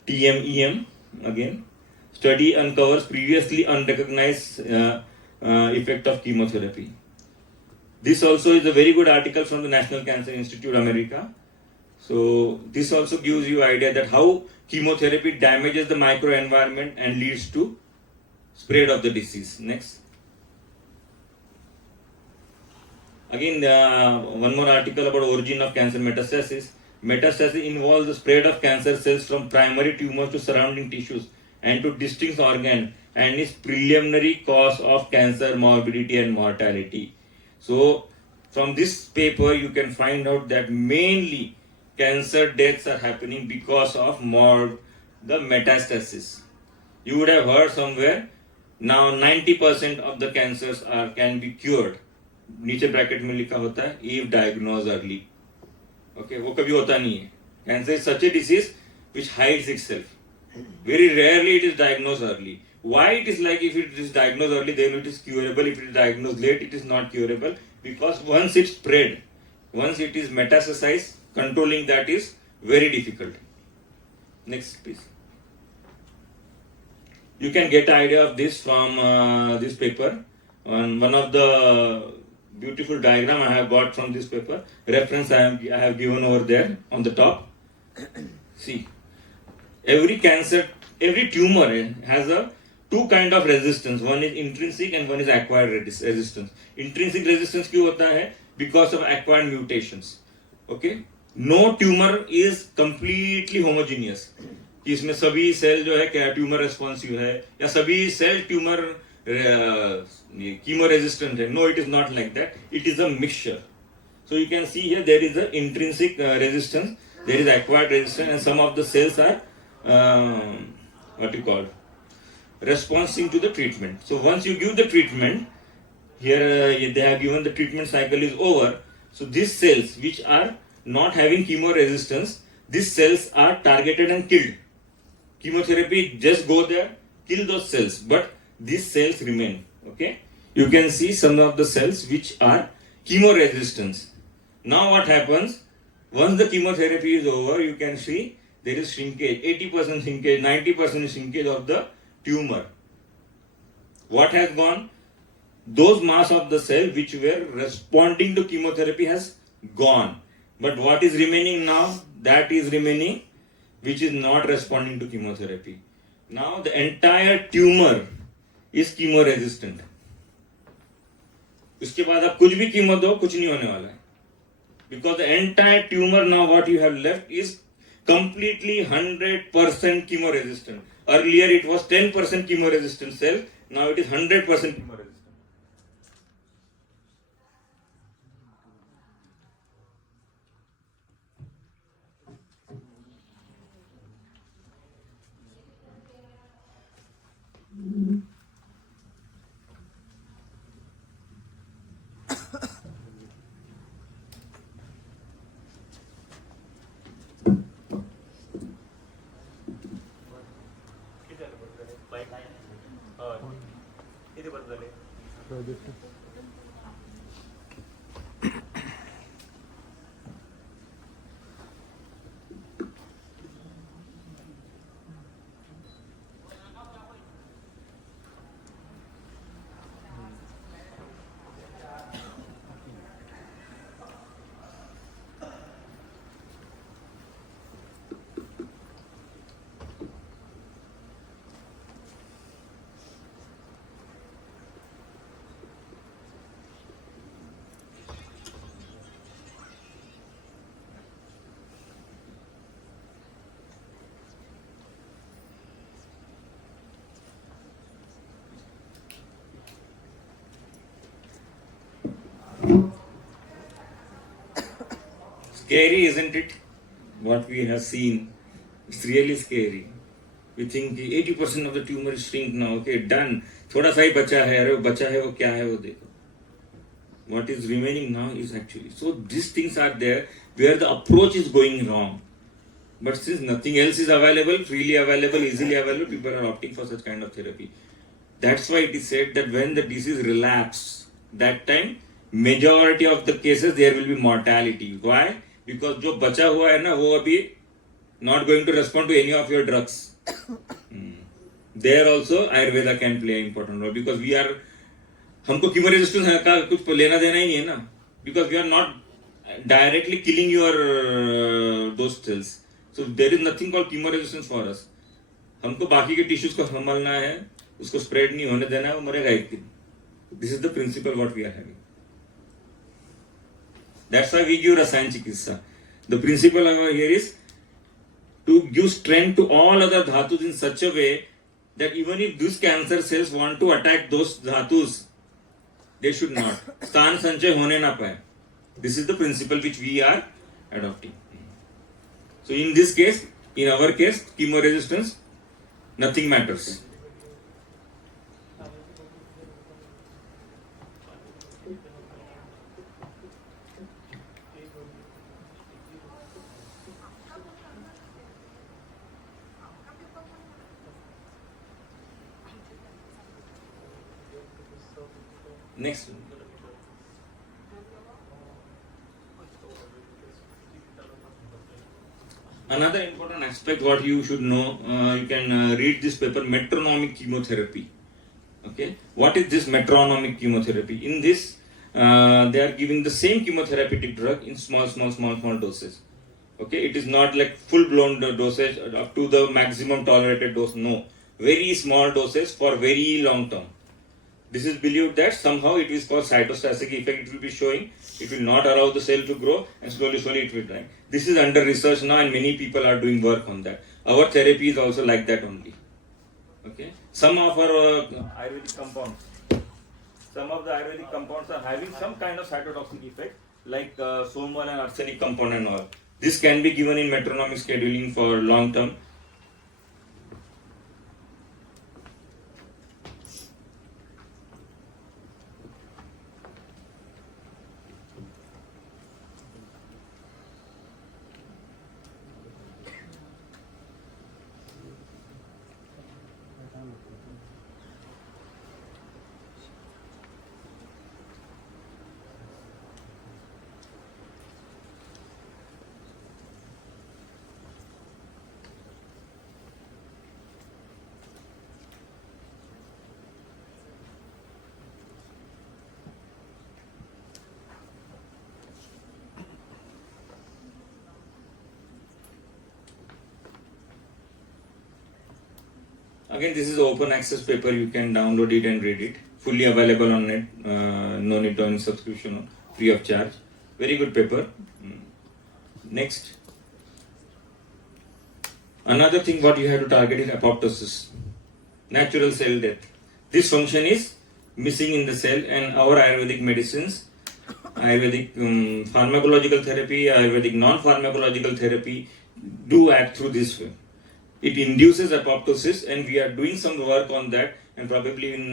TMEM again. Study uncovers previously unrecognized effect of chemotherapy. This also is a very good article from the National Cancer Institute, America. So this also gives you idea that how chemotherapy damages the microenvironment and leads to spread of the disease. Next. Again, one more article about origin of cancer metastasis. Metastasis involves the spread of cancer cells from primary tumors to surrounding tissues and to distinct organs, and is preliminary cause of cancer morbidity and mortality. So from this paper you can find out that mainly cancer deaths are happening because of the metastasis. You would have heard somewhere now 90% of the cancers can be cured. नीचे bracket में लिखा होता है if diagnosed early. Okay, वो कभी होता नहीं है. Cancer is such a disease which hides itself. Very rarely it is diagnosed early. Why it is like, if it is diagnosed early then it is curable, if it is diagnosed late it is not curable, because once it spread, once it is metastasized, controlling that is very difficult. Next please. You can get idea of this from this paper. On one of the beautiful diagram I have got from this paper, reference I have given over there on the top. See, every cancer, every tumor has a two kind of resistance. One is intrinsic and one is acquired resistance. Intrinsic resistance क्यों होता है? Because of acquired mutations. Okay, no tumor is completely homogeneous. कि इसमें सभी cell जो है क्या tumour responsive है या सभी सेल ट्यूमर chemo resistant है. No, it is not like that. It is a mixture. So you can see here there is a intrinsic resistance, there is acquired resistance, and some of the cells are responding to the treatment. So once you give the treatment, Here they have given the treatment cycle is over. So these cells which are not having chemo resistance, these cells are targeted and killed. Chemotherapy just go there, kill those cells, but these cells remain. Okay, you can see some of the cells which are chemo resistance. Now what happens? Once the chemotherapy is over, you can see there is shrinkage, 80% shrinkage, 90% shrinkage of the tumor. What has gone? Those mass of the cell which were responding to chemotherapy has gone. But what is remaining now? That is remaining which is not responding to chemotherapy. Now the entire tumor is chemo resistant. उसके बाद आप कुछ भी chemo दो, कुछ नहीं होने वाला है. Because the entire tumor now what you have left is completely 100% chemo resistant. Earlier it was 10% chemo resistant cell, now it is 100% chemo resistant. Scary, isn't it? What we have seen, it's really scary. We think 80% of the tumor is shrink now. Okay, done. थोड़ा सा ही बचा है. अरे वो बचा है वो क्या है वो देखो. What is remaining now is actually so these things are there where the approach is going wrong. But since nothing else is available, freely available, easily available, people are opting for such kind of therapy. That's why it is said that when the disease relapse, that time majority of the cases there will be mortality. Why? Because जो बचा हुआ है ना वो अभी not going to respond to any of your drugs. There also Ayurveda can play an important role because we are हमको chemo resistance का कुछ लेना देना ही नहीं है ना, because we are not directly killing your those cells. So there is nothing called chemo resistance for us. हमको बाकी के tissues को संभालना है, उसको spread नहीं होने देना है, वो मरेगा एक दिन. This is the principle what we are having. That's why we give rasayan chikitsa. The principle over here is to give strength to all other dhatus in such a way that even if these cancer cells want to attack those dhatus, they should not. Sthan sanchay hone na paye. This is the principle which we are adopting. So in this case, in our case, chemo resistance, nothing matters. Next. Another important aspect what you should know, you can read this paper, metronomic chemotherapy. Okay, what is this metronomic chemotherapy? In this, they are giving the same chemotherapeutic drug in small doses. Okay, it is not like full-blown dosage up to the maximum tolerated dose. No, very small doses for very long term. This is believed that somehow it is called cytostatic effect. It will be showing. It will not allow the cell to grow, and slowly it will die. This is under research now, and many people are doing work on that. Our therapy is also like that only. Okay. Some of our Ayurvedic compounds, are having some kind of cytotoxic effect, like somal and arsenic compound and all. This can be given in metronomic scheduling for long term. Again, this is open access paper. You can download it and read it. Fully available on net. No need to any subscription. Free of charge. Very good paper. Next. Another thing what you have to target is apoptosis. Natural cell death. This function is missing in the cell, and our Ayurvedic medicines, Ayurvedic pharmacological therapy, Ayurvedic non-pharmacological therapy do act through this way. It induces apoptosis, and we are doing some work on that, and probably in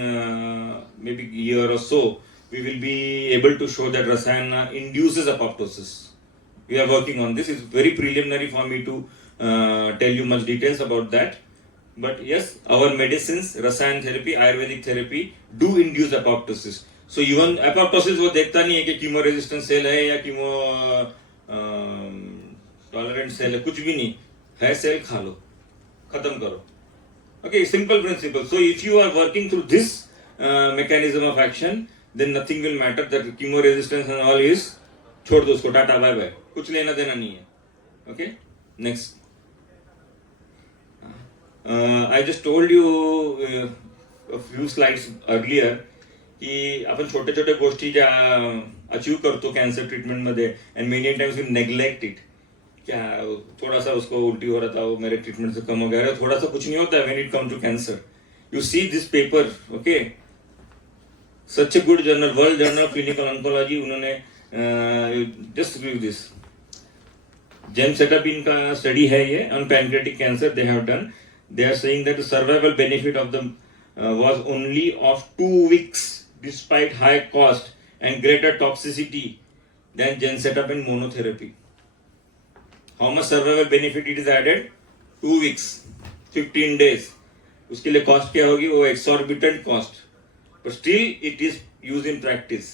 maybe a year or so, we will be able to show that Rasayana induces apoptosis. We are working on this. It's very preliminary for me to tell you much details about that. But yes, our medicines, Rasayan therapy, Ayurvedic therapy do induce apoptosis. So even apoptosis वो देखता नहीं है कि chemo resistant cell है या chemo tolerant cell है, कुछ भी नहीं है, सेल खा लो, खत्म करो. Okay, simple principle. So if you are working through this mechanism of action, then nothing will matter. That chemo resistance and all is छोड़ दो उसको, टाटा बाय बाय, कुछ लेना देना नहीं है. Okay, next. I just told you a few slides earlier की आपण छोटे छोटे गोष्टी ज्या अचीव करतो कॅन्सर ट्रीटमेंट मध्ये, and many times we neglect it. क्या थोड़ा सा उसको उल्टी हो रहा था, वो मेरे ट्रीटमेंट से कम हो गया, थोड़ा सा कुछ नहीं होता है when it come to cancer. You see this paper, okay, such a good journal, world journal of clinical oncology. उन्होंने just review this gem setup इनका स्टडी है ये on pancreatic cancer they have done. They are saying that the survival benefit of them was only of 2 weeks despite high cost and greater toxicity than gen setup and monotherapy. How much survival benefit it is added? 2 weeks, 15 days. उसके लिए cost क्या होगी? वो exorbitant cost. But still it is used in practice.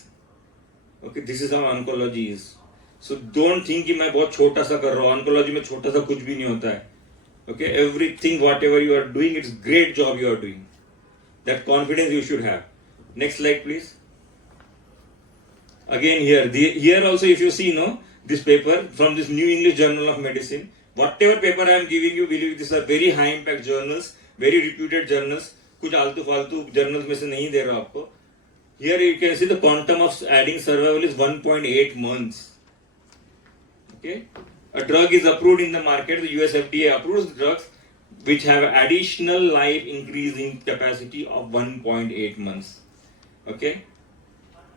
Okay, this is how oncology is. So don't think कि मैं बहुत छोटा सा कर रहा हूँ. Oncology में छोटा सा कुछ भी नहीं होता है. Okay, everything, whatever you are doing, it's great job you are doing. That confidence you should have. Next slide, please. Again here also, if you see, this paper from this New English Journal of Medicine, whatever paper I am giving you, believe these are very high impact journals, very reputed journals. कुछ आलतू फालतू journals में से नहीं दे रहा आपको. Here you can see the quantum of adding survival is 1.8 months. Okay. A drug is approved in the market, the US FDA approves drugs which have additional life increasing capacity of 1.8 months. Okay?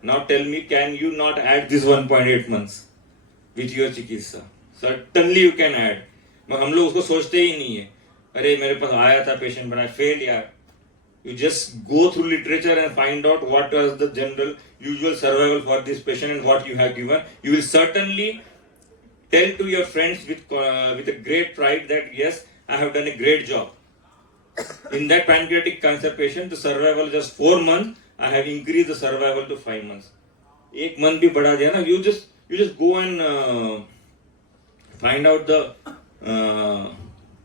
Now tell me, can you not add this 1.8 months with your चिकित्सा? Certainly you can add. मगर हम लोग उसको सोचते ही नहीं है. अरे मेरे पास आया था पेशेंट बना, फेल यार. You just go through literature and find out what was the general usual survival for this patient and what you have given. You will certainly tell to your friends with a great pride that yes, I have done a great job. In that pancreatic cancer patient, the survival just 4 months. I have increased the survival to 5 months. 1 month भी बढ़ा दिया ना. You just go and find out the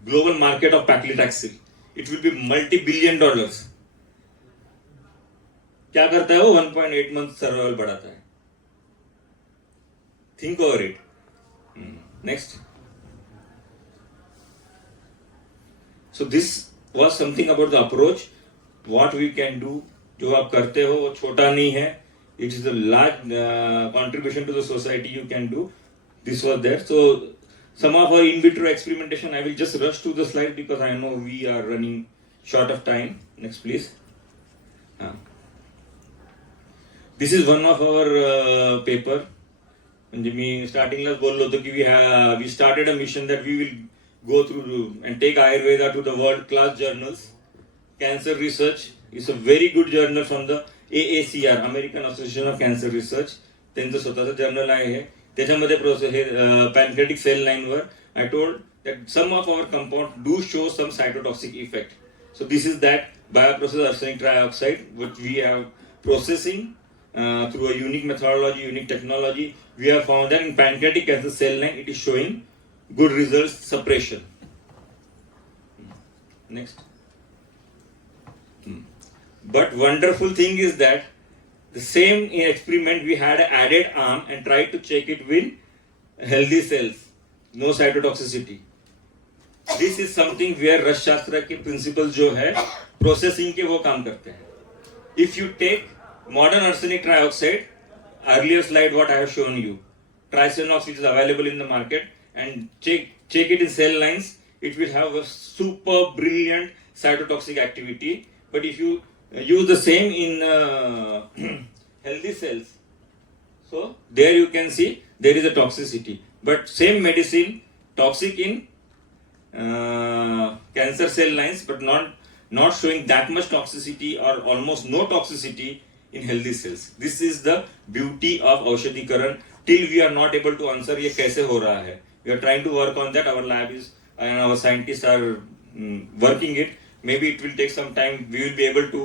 global market of paclitaxel. It will be multi-billion dollars. क्या करता है वो? 1.8 months survival बढ़ाता है. Think over it. Next. So this was something about the approach, what we can do. जो आप करते हो वो छोटा नहीं है. It is a large contribution to the society you can do. This was there. So some of our in vitro experimentation, I will just rush to the slide because I know we are running short of time. Next please. This is one of our paper. म्हणजे मी स्टार्टिंगलाच बोललो होतो की we started a mission that we will go through and take Ayurveda to the world class journals. Cancer Research is a very good journal from the AACR, American Association of Cancer Research. त्यांचं स्वतःचं journal आहे. त्याच्यामध्ये process हे pancreatic cell लाईनवर I told that some of our compounds do show some cytotoxic effect. So this is that bioprocess arsenic trioxide which we are processing through a unique methodology, unique technology. We have found that in pancreatic cancer cell line it is showing good results, suppression. Next. But wonderful thing is that the same experiment we had an added arm and tried to check it with healthy cells, no cytotoxicity. This is something where Rasa Shastra के principal जो है processing के वो काम करते हैं. If you take modern arsenic trioxide, earlier slide what I have shown you, Tricenox which is available in the market, and check it in cell lines, it will have a super brilliant cytotoxic activity. But if you use the same in healthy cells, so there you can see there is a toxicity. But same medicine toxic in cancer cell lines, but not showing that much toxicity or almost no toxicity in healthy cells. This is the beauty of औषधीकरण. Till we are not able to answer ये कैसे हो रहा है. We are trying to work on that. Our lab is and our scientists are working it. Maybe it will take some time. We will be able to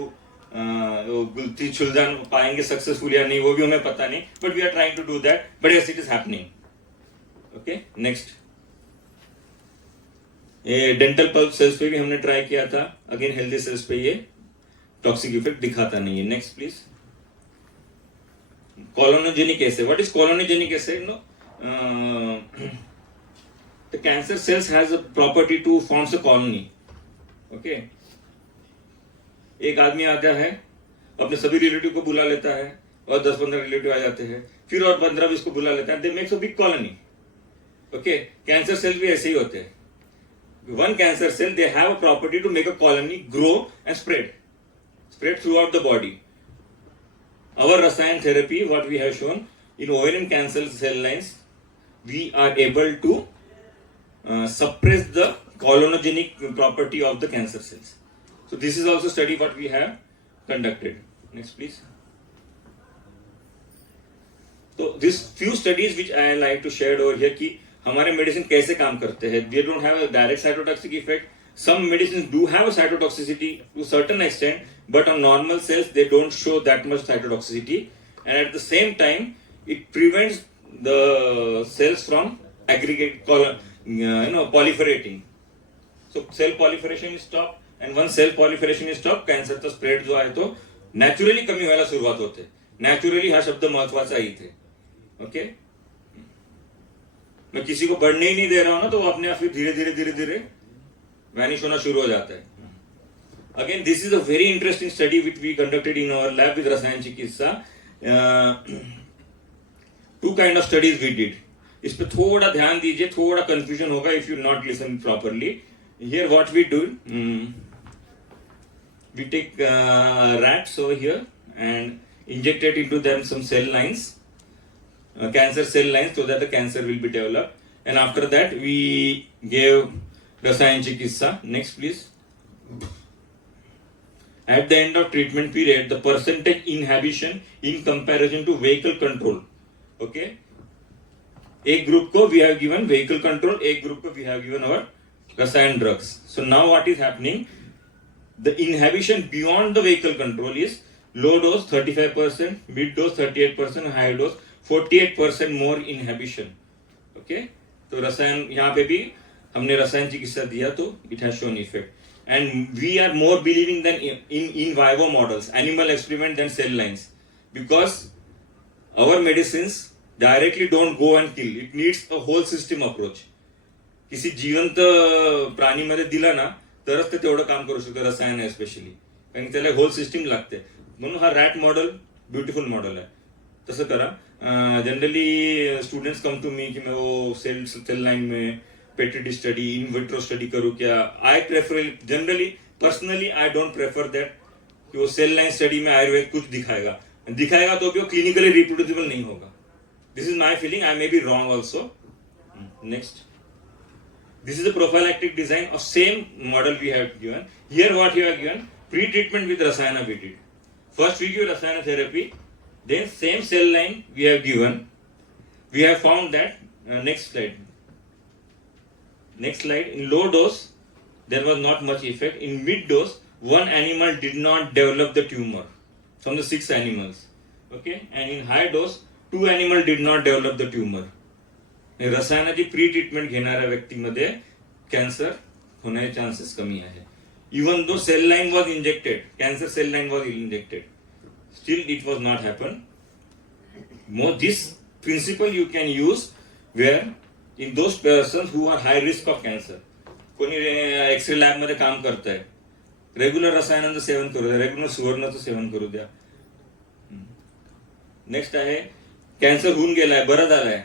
गुलती सुलझान पाएंगे successful या नहीं वो भी हमें पता नहीं. But we are trying to do that. But yes, it is happening. Okay, next. ये dental pulp sales पे भी हमने ट्राई किया था. अगेन हेल्दी सेल्स पे ये टॉक्सिक इफेक्ट दिखाता नहीं है. Next please. Colonogenic assay. What is colonogenic assay? No, the cancer cells has a property to forms a colony. Okay. एक आदमी आता है, अपने सभी रिलेटिव को बुला लेता है और 10-15 रिलेटिव आ जाते हैं, फिर और 15-20 को बुला लेता है. They makes a big colony. Okay. Cancer cell भी ऐसे ही होते हैं. One cancer cell, they have a property to make a colony, grow and spread throughout the body. Our Rasayan therapy, what we have shown in ovarian cancer cell lines, we are able to suppress the colonogenic property of the cancer cells. So this is also study what we have conducted. Next please. So these few studies which I like to share over here कि हमारे medicine कैसे काम करते हैं. They don't have a direct cytotoxic effect. Some medicines do have a cytotoxicity to a certain extent, but on normal cells they don't show that much cytotoxicity, and at the same time it prevents the cells from proliferating. So cell proliferation is stopped, and once cell proliferation is stopped, cancer तो spread जो आहे तो naturally कमी व्हायला सुरुवात होते. Naturally हा शब्द महत्वाचा इथे. ओके. मैं किसी को बढ़ने ही नहीं दे रहा हूं ना तो वो अपने आप फिर धीरे धीरे वैनिश होना शुरू हो जाता है. Again, this is a very interesting study which we conducted in our lab with Rasayan Chikitsa. Two kind of studies we did. इस पे थोड़ा ध्यान दीजिए, थोड़ा confusion होगा if you not listen properly. Here what we do, we take rats over here and injected into them some cell lines, cancer cell lines, so that the cancer will be developed. And after that we gave Rasayan Chikitsa. Next please. At the end of treatment period, the percentage inhibition in comparison to vehicle control. Okay. एक group को we have given vehicle control, एक group को we have given our Rasayan drugs. So now what is happening? The inhibition beyond the vehicle control is low dose 35%, mid dose 38%, high dose 48% more inhibition. Okay. तो रसायन यहाँ पे भी हमने रसायन चिकित्सा दिया तो it has shown effect. And we are more believing than in vivo models, animal experiment than cell lines, because our medicines directly don't go and kill. It needs a whole system approach. किसी जिवंत प्राणी मध्ये दिला ना तरच ते तेवढं काम करू शकतं रसायन एस्पेशली, कारण त्याला होल सिस्टीम लागते. म्हणून हा रॅट मॉडेल ब्युटिफुल मॉडेल आहे. तसं करा. Generally students come to me कि मैं वो सेल लाइन में पेटेड स्टडी, इन विट्रो स्टडी करूं क्या. I prefer generally personally I don't prefer that कि वो सेल लाइन स्टडी में आयुर्वेद कुछ दिखाएगा तो भी वो क्लिनिकली रिप्रोड्यूसिबल नहीं होगा. This is my feeling. I may be wrong also. Next. This is a prophylactic design of same model we have given. Here what we have given, pre-treatment with Rasayana we did. First we give Rasayana therapy, then same cell line we have given. We have found that, next slide. Next slide, in low dose, there was not much effect. In mid dose, one animal did not develop the tumor from the 6 animals. Okay, and in high dose, 2 animals did not develop the tumor. रसायनाची pre treatment घेणाऱ्या व्यक्तीमध्ये cancer होण्याचे chances कमी आहे. Even though cell line was injected, cancer cell line was injected, still it was not happen. This principle you can use where in those persons who are high risk of cancer. कोणी x ray lab मध्ये काम करतंय, regular रसायनांचं seven करू द्या, regular सुवर्णाचं seven करू द्या. Next आहे cancer होऊन गेलाय, बरं झालाय,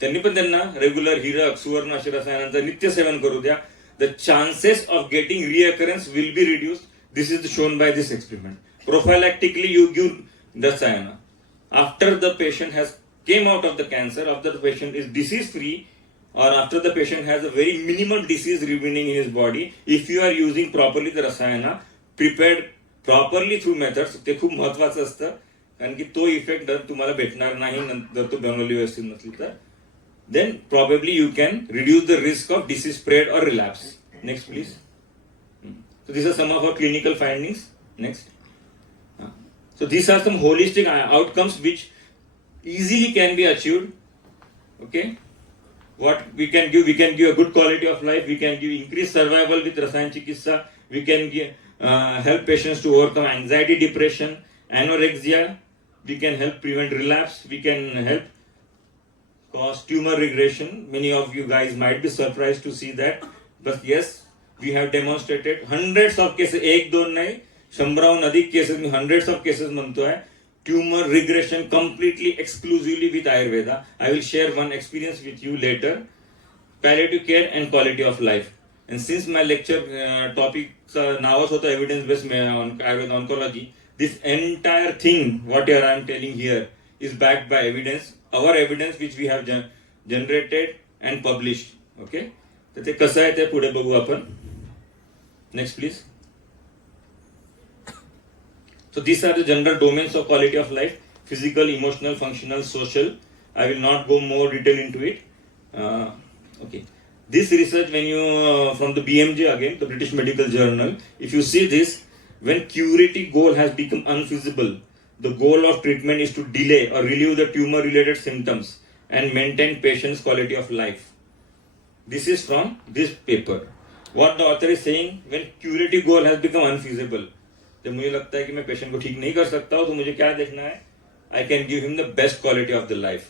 त्यांनी पण त्यांना रेग्युलर हिरक सुवर्ण असे रसायनांचं नित्य सेवन करू द्या. The chances of getting recurrence will be reduce. This is shown by this experiment. Prophylactically you give rasayana after the patient has came out of the cancer, after the patient is disease free, or after the patient has a very minimal disease remaining in his body. If you are using properly the rasayana prepared properly through methods, ते खूप महत्वाचं असतं, कारण की तो effect जर तुम्हाला भेटणार नाही जर तो बनवली व्यवस्थित नसली तर, then probably you can reduce the risk of disease spread or relapse. Next please. So these are some of our clinical findings. Next. So these are some holistic outcomes which easily can be achieved. Okay, what we can give a good quality of life. We can give increased survival with Rasayan Chikitsa. We can help patients to overcome anxiety, depression, anorexia. We can help prevent relapse. We can help cause tumor regression. Many of you guys might be surprised to see that, but yes, we have demonstrated hundreds of cases. एक दोन नहीं, 100हून अधिक cases, मी hundreds of cases म्हणतोय. Tumour regression completely exclusively with Ayurveda. I will share one experience with you later. Palliative care and quality of life. And since my lecture टॉपिकचं नावच होतं evidence based Ayurveda oncology, this entire thing whatever I am telling here is backed by evidence, our evidence which we have generated and published. Okay, तर ते कसं आहे ते पुढे बघू आपण. Next please. So these are the general domains of quality of life: physical, emotional, functional, social. I will not go more detail into it. Okay. This research, when you from the BMJ again, the British Medical Journal, if you see this, when curative goal has become unfeasible, the goal of treatment is to delay or relieve the tumor-related symptoms and maintain patient's quality of life. This is from this paper. What the author is saying, when curative goal has become unfeasible, तो मुझे लगता है कि मैं patient को ठीक नहीं कर सकता हूं, तो मुझे क्या देखना है, I can give him the best quality of the life.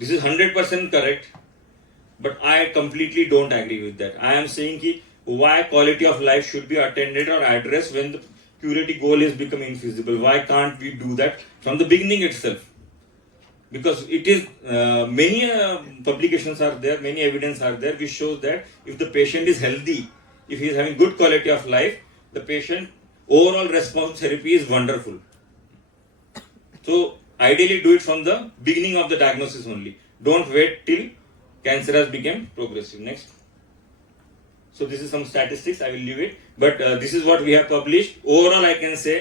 This is 100% correct, but I completely don't agree with that. I am saying कि why quality of life should be attended और address when the curative goal is become infeasible. Why can't we do that from the beginning itself? Because it is many publications are there, many evidence are there which shows that if the patient is healthy, if he is having good quality of life, the patient overall response therapy is wonderful. So ideally do it from the beginning of the diagnosis only. Don't wait till cancer has become progressive. Next. So this is some statistics. I will leave it. But this is what we have published. Overall I can say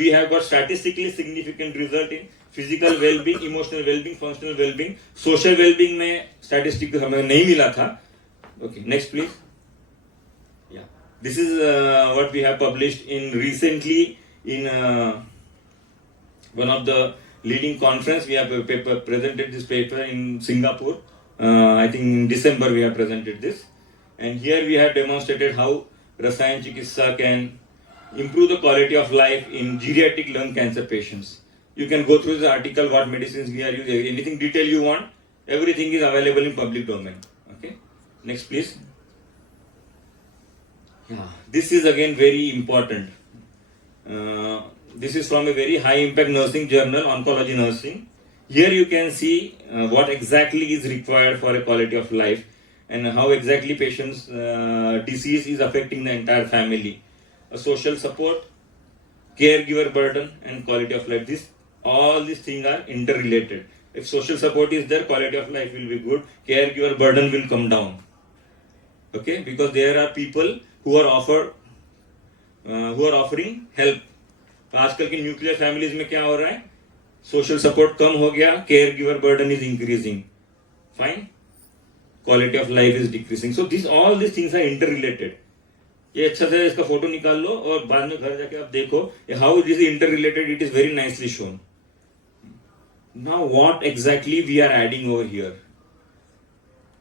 we have got statistically significant result in physical well-being, emotional well-being, functional well-being. Social well-being में statistic हमें नहीं मिला था. Okay. Next please. This is what we have published in recently in one of the leading conference. We have presented this paper in Singapore. I think in December we have presented this, and here we have demonstrated how Rasayan Chikitsa can improve the quality of life in geriatric lung cancer patients. You can go through the article, what medicines we are using, anything detail you want, everything is available in public domain. Okay, next please. This is again very important. This is from a very high impact nursing journal, Oncology Nursing. Here you can see what exactly is required for a quality of life and how exactly patient's disease is affecting the entire family. A social support, caregiver burden and quality of life. All these things are interrelated. If social support is there, quality of life will be good. Caregiver burden will come down. Okay, because there are people who are offering help. आजकल की nuclear families में क्या हो रहा है, social support कम हो गया, caregiver burden is increasing, fine, quality of life is decreasing. So this all this things are interrelated. ये अच्छा से इसका फोटो निकाल लो और बाद में घर जाके आप देखो how this is interrelated. It is very nicely shown. Now what exactly we are adding over here?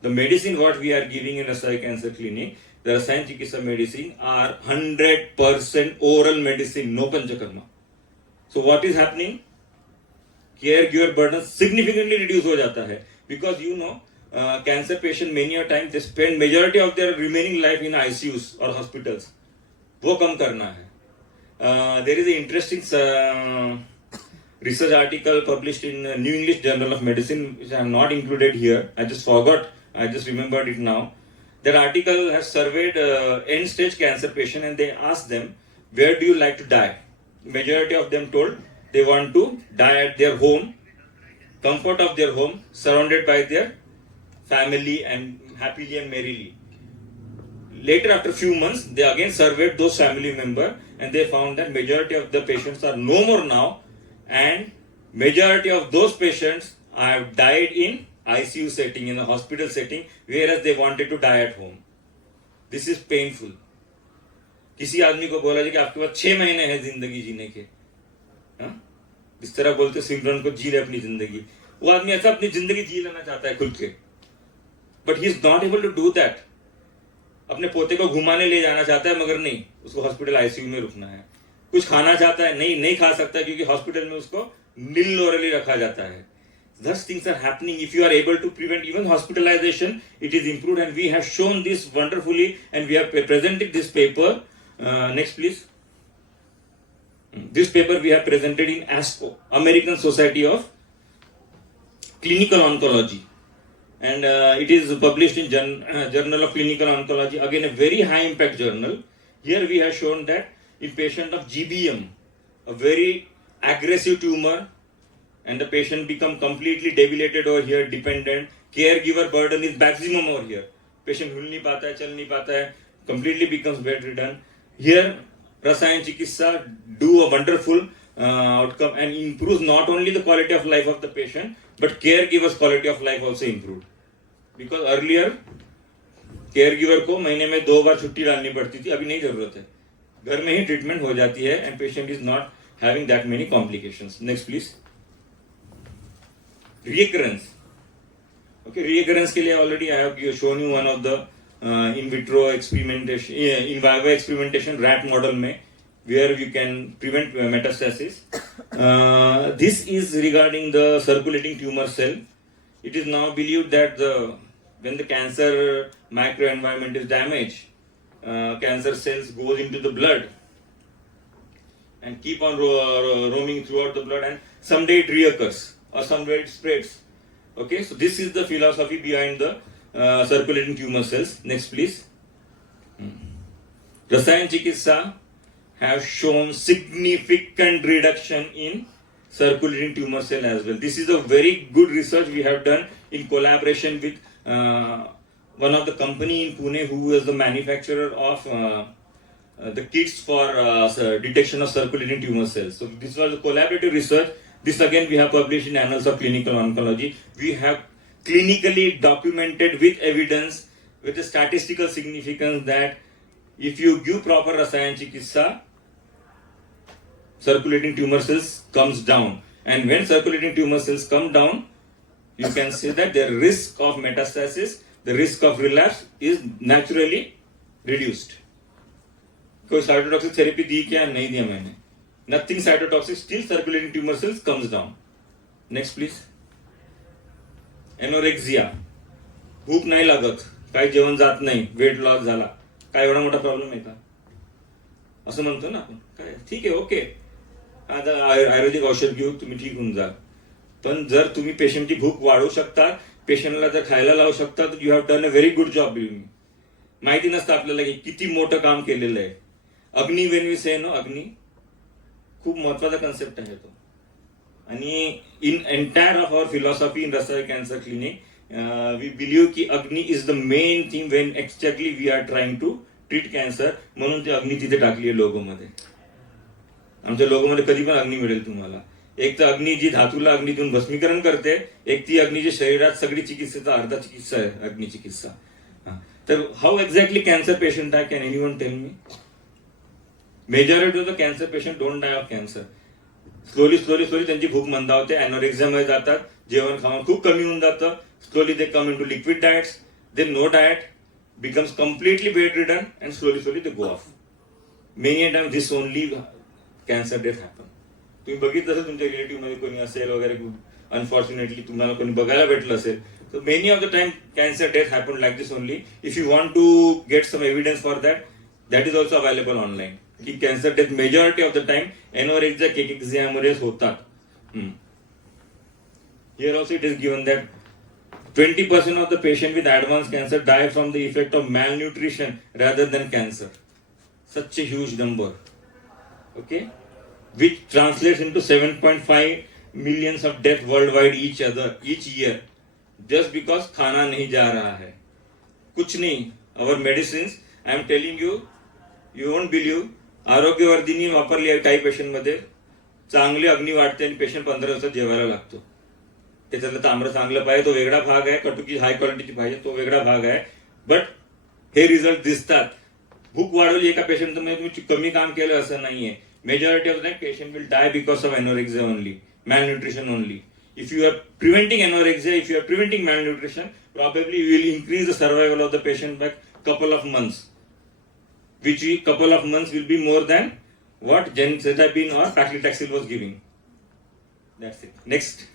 The medicine what we are giving in Rasai Cancer Clinic, the Rasayan Chikitsa medicine are 100% oral medicine, no panchakarma. So what is happening? Caregiver burden significantly reduce हो जाता है, because you know cancer patient many a time they spend majority of their remaining life in ICUs or hospitals. वो कम करना है. There is an interesting research article published in New English Journal of Medicine, which I have not included here. I just forgot. I just remembered it now. That article has surveyed end-stage cancer patient and they asked them, where do you like to die? Majority of them told they want to die at their home, comfort of their home, surrounded by their family and happily and merrily. Later, after a few months, they again surveyed those family members and they found that majority of the patients are no more now, and majority of those patients have died in ICU setting, in a hospital setting, whereas they wanted to die at home. This is painful. किसी आदमी को बोला जाए कि आपके पास 6 महीने हैं जिंदगी जीने के, इस तरह बोलते सिमरन को जी ले अपनी जिंदगी. वो आदमी ऐसा अपनी जिंदगी जी लेना चाहता है खुद के, but he is not able to do that. अपने पोते को घुमाने ले जाना चाहता है मगर नहीं, उसको हॉस्पिटल आईसीयू में रुकना है. कुछ खाना चाहता है, नहीं खा सकता क्योंकि हॉस्पिटल में उसको निल ओरली रखा जाता है. Thus things are happening. If you are able to prevent even hospitalization, it is improved, and we have shown this wonderfully and we have presented this paper. Next please. This paper we have presented in ASCO, American Society of Clinical Oncology, and it is published in Journal of Clinical Oncology, again a very high impact journal. Here we have shown that in patient of GBM, a very aggressive tumor, and the patient become completely debilitated over here, dependent, caregiver burden is maximum over here. Patient हिल नहीं पाता है, चल नहीं पाता है, completely becomes bedridden. Here Rasayan Chikitsa do a wonderful outcome and improves not only the quality of life of the patient but caregiver's quality of life also improved. Because earlier caregiver को महीने में 2 बार छुट्टी डालनी पड़ती थी, अभी नहीं जरूरत है, घर में ही ट्रीटमेंट हो जाती है and patient is not having that many complications. Next please. Reoccurrence. Okay, reoccurrence के लिए already I have shown you one of the in vitro experimentation, in vivo experimentation rat model में, where you can prevent metastasis. This is regarding the circulating tumor cell. It is now believed that when the cancer microenvironment is damaged, cancer cells goes into the blood and keep on roaming throughout the blood, and someday it reoccurs or someday it spreads. Okay, so this is the philosophy behind the circulating tumor cells. Next please. Rasayan Chikitsa have shown significant reduction in circulating tumor cell as well. This is a very good research we have done in collaboration with one of the company in Pune who is the manufacturer of the kits for detection of circulating tumor cells. So this was a collaborative research. This again we have published in Annals of Clinical Oncology. We have clinically documented with evidence, with the statistical significance, that if you give proper Rasayan Chikitsa, circulating tumor cells comes down. And when circulating tumor cells come down, you can say that the risk of metastasis, the risk of relapse is naturally reduced. कोई cytotoxic therapy दी क्या नहीं दिया मैंने, nothing cytotoxic, still circulating tumor cells comes down. Next please. Anorexia, भूक नाही लागत, काही जेवण जात नाही, वेट लॉस झाला, काय एवढा मोठा प्रॉब्लेम आहे का असं म्हणतो ना आपण. काय ठीक आहे, ओके, आता आयुर्वेदिक औषध घेऊ तुम्ही ठीक होऊन जा. पण जर तुम्ही पेशंटची भूक वाढवू शकता, पेशंटला जर खायला लावू शकता, तर you have done a very good job. माहिती नसतं आपल्याला की किती मोठं काम केलेलं आहे. अग्नी, when we say no Agni, खूप महत्वाचा कन्सेप्ट आहे तो. आणि in entire of our philosophy in Rasayu cancer clinic we believe की Agni is the main thing when exactly we are trying to treat cancer. म्हणून ते अग्नी तिथे टाकली आहे लोगोमध्ये. आमच्या लोगोमध्ये कधी पण अग्नी मिळेल तुम्हाला. एक तर अग्नी जी धातूला अग्नी देऊन भस्मीकरण करते, एक ती अग्नी जी शरीरात सगळी चिकित्सेचा अर्धा चिकित्सा आहे, अग्नी चिकित्सा. तर हाऊ एक्झॅक्टली कॅन्सर पेशंट आहे, can anyone tell me? Majority of the cancer patient don't die of cancer. Slowly त्यांची भूक मंदावते, अॅनोरेक्झियामध्ये जातात, जेवण खाऊन खूप कमी होऊन जातं. Slowly they come into liquid diets, they know diet, becomes completely bedridden, and slowly they go off. Many a time this only cancer death happen. तुम्ही बघितलं असेल तुमच्या रिलेटिव्ह मध्ये कोणी असेल वगैरे, अनफॉर्च्युनेटली तुम्हाला कोणी बघायला भेटलं असेल, So many of the time cancer death happen like this only. If you want to get some evidence for that, that is also available online. की cancer death majority of the time anorexia cakexiaमुळे होतात. Here also it is given that 20% of the patient with advanced cancer die from the effect of malnutrition rather than cancer. Such a huge number. Okay? Which translates into 7.5 millions of death worldwide each year. Just because खाना नहीं जा रहा है. कुछ नहीं. Our medicines, I am telling you, you won't believe, Arogyavardhini वापरली आहे काही पेशंट मध्ये, चांगली अग्नी वाढते आणि पेशंट 15 दिवसात जेवायला लागतो. त्याच्यातलं तांबडं चांगलं पाहिजे तो वेगळा भाग आहे, कटुकी हाय क्वालिटीची पाहिजे तो वेगळा भाग आहे. बट हे रिझल्ट दिसतात. भूक वाढवली एका पेशंट मध्ये तुम्ही कमी काम केलं असं नाहीये. Majority of the patient will die because of anorexia only, malnutrition only. If you are preventing anorexia, if you are preventing malnutrition, probably you will increase the survival of the patient by couple of months. Which couple of months will be more than what gemcitabine or paclitaxel was giving. That's it. Next.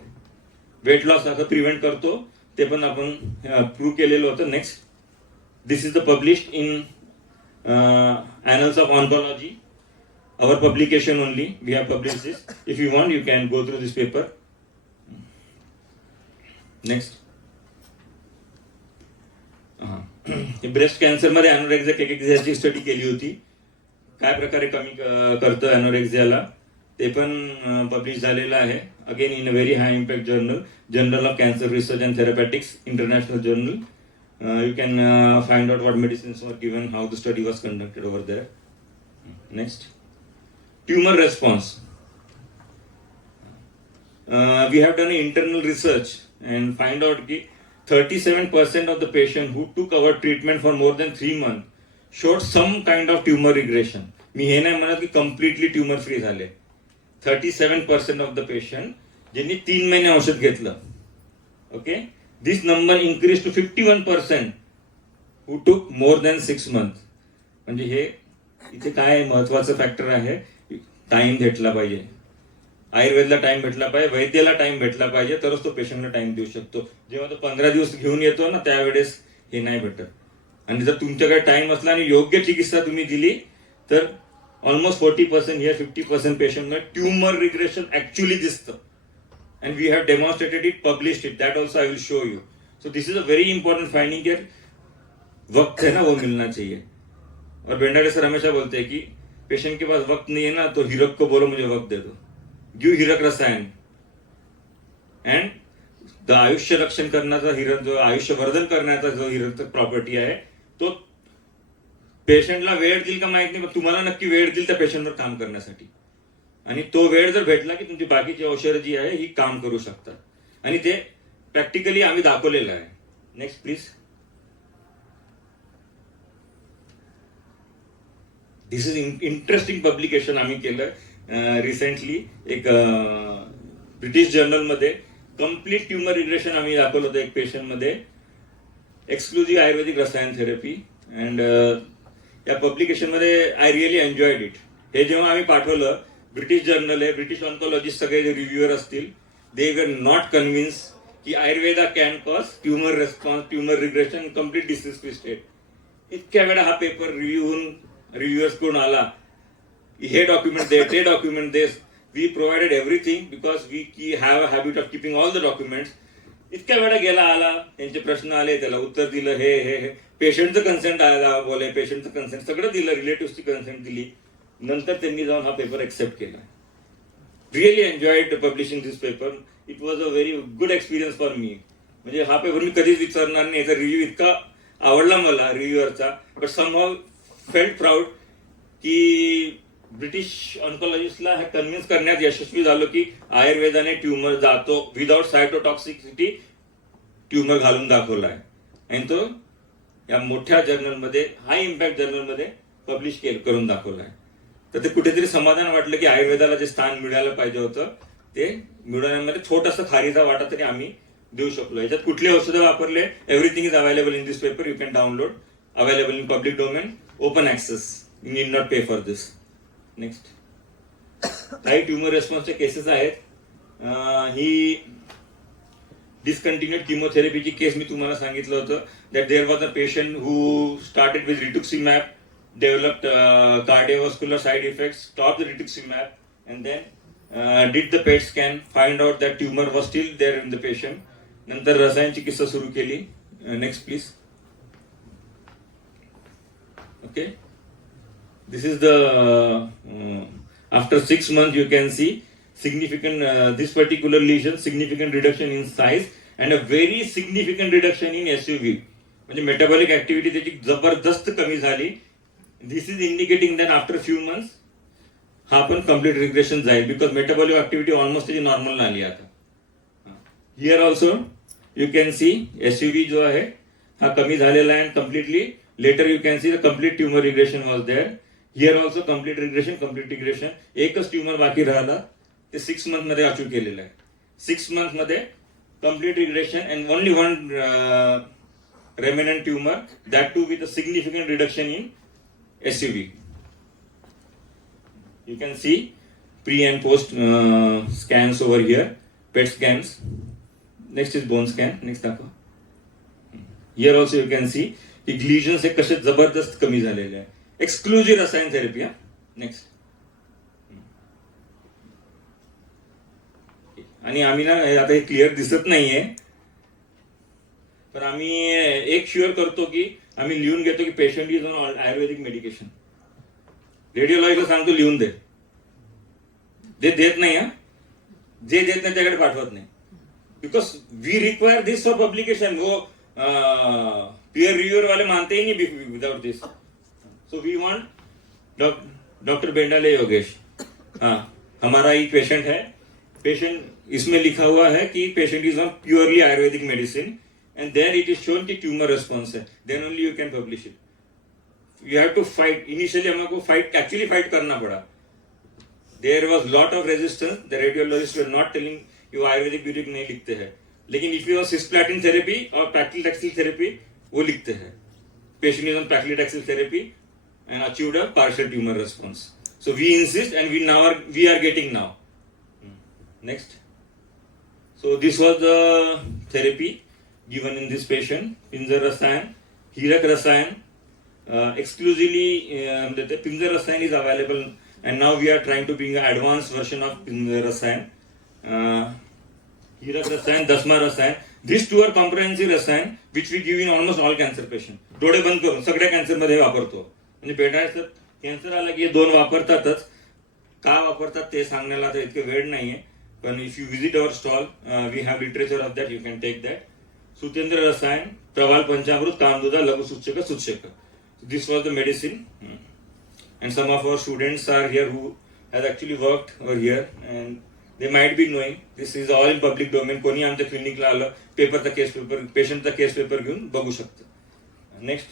Weight loss आता prevent करतो, ते पण आपण prove केलेलं होतं. Next. This is the published in Annals of Oncology. Our publication only. We have published this. If you want, you can go through this paper. Next. Breast cancer मध्ये अॅनोरेक्सिया केकेक्सियाची study केली होती. काय प्रकारे कमी करतं अॅनोरेक्सियाला ते पण पब्लिश झालेलं आहे. Again in a very high impact journal, journal of cancer research and therapeutics, international journal. You can find out what medicines were given, how the study was conducted over there. Next. Tumor response. We have done internal research and find out that 37% of the patients who took our treatment for more than 3 months showed some kind of tumor regression. मी हे नाही म्हणत की completely tumor free झाले. 37% of the patient ज्यांनी 3 महिने औषध घेतलं. Okay? This number increased to 51% who took more than 6 months. म्हणजे हे इथे काय महत्वाचं फॅक्टर आहे, टाइम भेटला पाहिजे. आयुर्वेदला टाइम भेटला पाहिजे, वैद्याला टाइम भेटला पाहिजे, तरच तो पेशंटला टाइम देऊ शकतो. जेव्हा तो 15 दिवस घेऊन येतो ना त्यावेळेस हे नाही भेटत. आणि जर तुमच्याकडे टाइम असला आणि योग्य चिकित्सा तुम्ही दिली तर ऑलमोस्ट 40% या 50% पेशंटला ट्यूमर रिग्रेशन ऍक्च्युअली दिसतं. And we have demonstrated it, published it. That also I will show you. So this is a very important finding here. वक्त है ना वो मिलना चाहिए. और बेंडाले सर हमेशा बोलते हैं कि पेशेंट के पास वक्त नहीं है ना तो हीरक को बोलो मुझे वक्त दे दो. गिव हीरक रसायन. एंड द आयुष्य रक्षण करण्याचा हीरक, जो आयुष्य वर्धन करण्याचा जो हीरक प्रॉपर्टी आहे तो पेशंटला वेळ देईल का माहित नाही, पण तुम्हाला नक्की वेळ देईल त्या पेशंटवर काम करण्यासाठी. आणि तो वेळ जर भेटला की तुमची बाकीची औषधं जी आहे ही काम करू शकतात. आणि ते प्रॅक्टिकली आम्ही दाखवलेलं आहे. Next please. This is interesting publication आम्ही केलं रिसेंटली. एक ब्रिटिश जर्नल मध्ये कम्प्लीट ट्युमर रिग्रेशन आम्ही दाखवलं होतं एक पेशंट मध्ये, एक्सक्लुझिव्ह आयुर्वेदिक रसायन थेरपी. अँड या पब्लिकेशन मध्ये आय रिअली एन्जॉयड इट. हे जेव्हा आम्ही पाठवलं, ब्रिटिश जर्नल आहे, ब्रिटिश ऑन्कॉलॉजिस्ट सगळे जे रिव्ह्युअर असतील, दे वर नॉट कन्व्हिन्स की Ayurveda can cause tumour response, tumour regression, complete disease free state. इतक्या वेळा हा पेपर रिव्ह्युअर्स कडून आला, हे डॉक्युमेंट दे, ते डॉक्युमेंट दे. We provided everything because we have a habit of keeping all the documents. इतक्या वेळा गेला आला, त्यांचे प्रश्न आले, त्याला उत्तर दिलं, हे पेशंटचं कन्सेंट आला, बोले पेशंटचं कन्सेंट सगळं दिलं, रिलेटिव्हची कन्सेंट दिली. नंतर त्यांनी जाऊन हा पेपर एक्सेप्ट केला. Really enjoyed publishing this paper. It was a very good experience for me. म्हणजे हा पेपर मी कधीच विचारणार नाही. याचा रिव्ह्यू इतका आवडला मला रिव्ह्युअरचा. बट समहाऊ फेल्ट प्राऊड की ब्रिटिश ऑन्कॉलॉजिस्टला हे कन्व्हिन्स करण्यात यशस्वी झालो की आयुर्वेदाने ट्युमर जातो विदाउट सायटोटॉक्सिसिटी, ट्युमर घालून दाखवला आहे. आणि तो या मोठ्या जर्नलमध्ये, हाय इम्पॅक्ट जर्नलमध्ये पब्लिश करून दाखवला आहे. तर ते कुठेतरी समाधान वाटलं की आयुर्वेदाला जे स्थान मिळायला पाहिजे होतं ते मिळवण्यामध्ये थोडासा खारीचा वाटा तरी आम्ही देऊ शकलो. याच्यात कुठले औषधं वापरले, everything is available in this paper. You can download, available in public domain, open access. You need not pay for this. Next. काही ट्युमर रेस्पॉन्सचे केसेस आहेत. ही डिसकंटिन्युड किमोथेरपीची केस मी तुम्हाला सांगितलं होतं. That there was a patient who started with rituximab, developed cardiovascular side effects, stop the rituximab, and then did the PET scan, find out that tumor was still there in the patient. नंतर रसायनची किस्सा सुरू केली. Next please. Okay, this is the after 6 months you can see significant this particular lesion, significant reduction in size and a very significant reduction in SUV. म्हणजे metabolic activity त्याची जबरदस्त कमी झाली. This is indicating that after few months हा पण complete regression जाईल, because metabolic activity almost त्याची normal आली आता. Here also you can see SUV जो आहे हा कमी झालेला आहे. Completely later you can see the complete tumour regression was there. Here also complete regression. एकच ट्युमर बाकी राहिला, ते 6 मंथ मध्ये अचीव केलेलं आहे. 6 मंथ मध्ये complete regression and only one remnant tumor, that too with a significant reduction in SUV. You can see pre and post scans over here, PET scans. Next is bone scan. Next दाखवा. Here also you can see की lesions हे कसे जबरदस्त कमी झालेले आहे. Exclusive रसायन therapy. Next. आणि आम्ही ना आता हे क्लिअर दिसत नाहीये, पण आम्ही एक शुअर करतो की आम्ही लिहून घेतो की patient is on Ayurvedic medication. रेडिओलॉजीला सांगतो लिहून दे, जे देत नाही जे देत नाही त्याकडे पाठवत नाही. Because we require this for publication. वो पीयर रिव्यूअर वाले मानते ही नहीं without this. So we want doctor Bendale Yogesh. हाँ, हमारा एक पेशेंट है. पेशेंट इसमें लिखा हुआ है कि patient is on purely Ayurvedic medicine and there it is shown कि tumor response है. Then only you can publish it. You have to fight. Initially हमको actually fight करना पड़ा. There was lot of resistance. The radiologists were not telling you Ayurvedic boutique नहीं लिखते हैं, लेकिन if you have cisplatin therapy और paclitaxel therapy वो लिखते हैं. Patient is on paclitaxel therapy and achieved a partial tumor response. So we insist and we are getting now. Next. So this was the therapy given in this patient. Pinjar Rasayan, Hirak Rasayan, exclusively Pinjar Rasayan is available, and now we are trying to bring an advanced version of Pinjar Rasayan. Hirak Rasayan, Dasma Rasayan. These two are comprehensive Rasayan which we give in almost all cancer patient. डोळे बंद करून सगळ्या cancer मध्ये वापरतो. म्हणजे बेटायचं cancer आला की हे दोन वापरतातच. का वापरतात ते सांगण्याला तर इतके वेळ नाहीये, पण if you visit our stall we have literature of that, you can take that. सुतेंद्र रसायन, प्रवाल पंचामृत, कामदुदा, लघु सूचक, सूचक. This was the medicine, and some of our students are here who has actually worked over here, and they might be knowing. This is all in public domain. कोणी आमच्या क्लिनिकला आलं, पेपरचा केस पेपर, पेशंटचा केस पेपर घेऊन बघू शकतं. Next.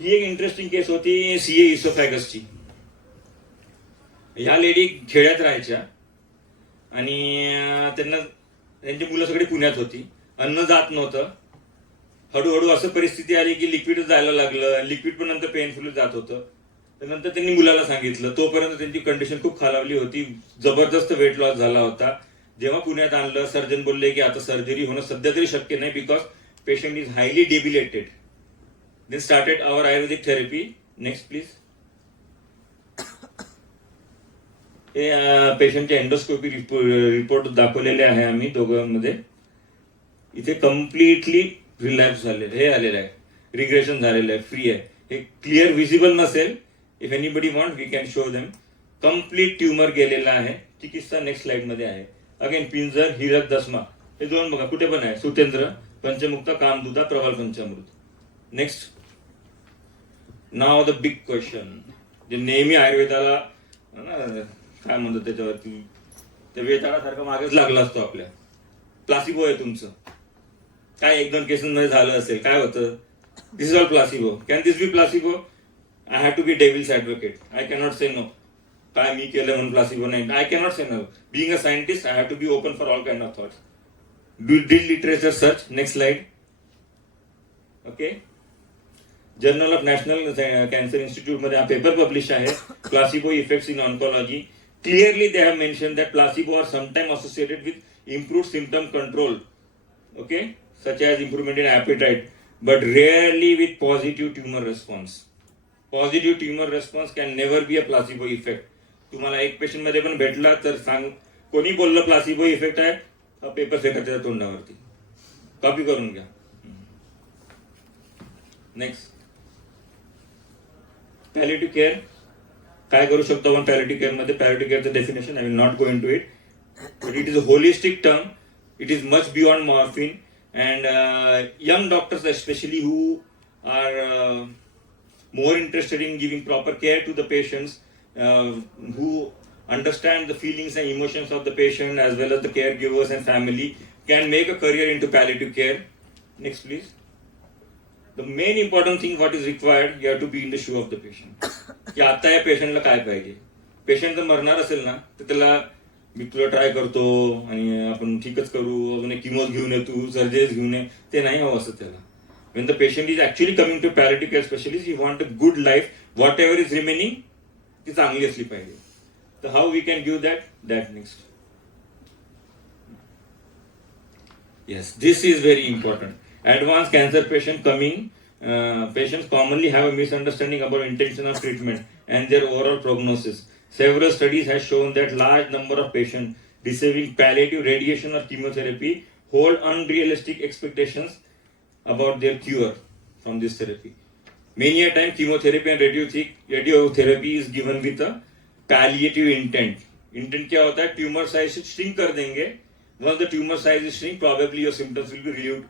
ही एक interesting case होती CA इसोफॅगसची. ह्या लेडी खेड्यात राहायच्या आणि त्यांना त्यांची मुलं सगळी पुण्यात होती. अन्न जात नव्हतं. हळूहळू असं परिस्थिती आली की लिक्विड जायला लागलं. लिक्विड पण नंतर पेनफुल जात होतं. नंतर त्यांनी मुलाला सांगितलं. तोपर्यंत त्यांची कंडिशन खूप खालावली होती. जबरदस्त वेट लॉस झाला होता. जेव्हा पुण्यात आणलं, सर्जन बोलले की आता सर्जरी होणं सध्या तरी शक्य नाही, because patient is highly debilitated. Then started our Ayurvedic therapy. Next please. हे पेशंटचे एंडोस्कोपी रिपोर्ट दाखवलेले आहे आम्ही दोघांमध्ये. इथे कम्प्लिटली रिलॅप्स झालेलं हे आलेलं आहे, रिग्रेशन झालेलं आहे, फ्री आहे. हे क्लिअर विजिबल नसेल, if anybody want we can show them. Complete tumour गेलेला आहे. ती किस्सा नेक्स्ट स्लाइड मध्ये आहे. अगेन पिंजर, हिरक, दसमा हे दोन बघा कुठे पण आहे. सुतेंद्र, पंचमुक्ता, कामदुदा, प्रवाल पंचामृत. Next. Now the big question, जे नेहमी आयुर्वेदाला काय म्हणतो त्याच्यावरती त्या वेताळासारखं मागेच लागला असतो आपल्या. प्लासिबो आहे तुमचं. काय 1-2 केसेसमध्ये झालं असेल, काय होतं? This is all placebo. Can this be placebo? I have to be devil's advocate. I cannot say no. काय मी केलं म्हणून प्लासिबो नाही. I cannot say no. Being a scientist I have to be open for all kind of thoughts. Did literature search. Next slide. Okay. Journal of national cancer institute मध्ये हा paper publish आहे. Placebo effects in oncology. Clearly they have mentioned that placebo are sometimes associated with improved symptom control, okay, such as improvement in appetite, but rarely with positive tumor response. Positive tumor response can never be a placebo effect. तुम्हाला एक patient मध्ये पण भेटला तर सांग, कोणी बोललं placebo effect आहे, हा पेपर फेका त्याच्या तोंडावरती, कॉपी करून घ्या. नेक्स्ट, पॅलिएटिव्ह केअर काय करू शकतो आपण पॅलिएटिव्ह केअर मध्ये. पॅलिएटिव्ह केअरचं definition I will not go into it, but it is a holistic term. It is much beyond morphine, and young doctors especially who are more interested in giving proper care to the patients, who understand the feelings and emotions of the patient as well as the caregivers and family, can make a career into palliative care. Next please. The main important thing what is required, you have to be in the shoe of the patient. की आता या पेशंटला काय पाहिजे. Patient जर मरणार असेल ना तर त्याला मी तुला ट्राय करतो आणि आपण ठीकच करू, अजून एक किमोज घेऊन ये, तू सर्जरीज घेऊन ये, ते नाही हवं असं त्याला. When the patient is actually coming to palliative care specialist, he want a good life, whatever is remaining ती चांगली असली पाहिजे. तर how we can give that? That next. Yes, this is very important. Advanced cancer patient coming, patients commonly have a misunderstanding about intention of treatment and their overall prognosis. Several studies have shown that large number of patients receiving palliative radiation or chemotherapy hold unrealistic expectations about their cure from this therapy. Many a time chemotherapy and radiotherapy is given with a palliative intent. Intent क्या होता है? Tumor size shrink कर देंगे. Once the tumor size is shrink, probably your symptoms will be relieved.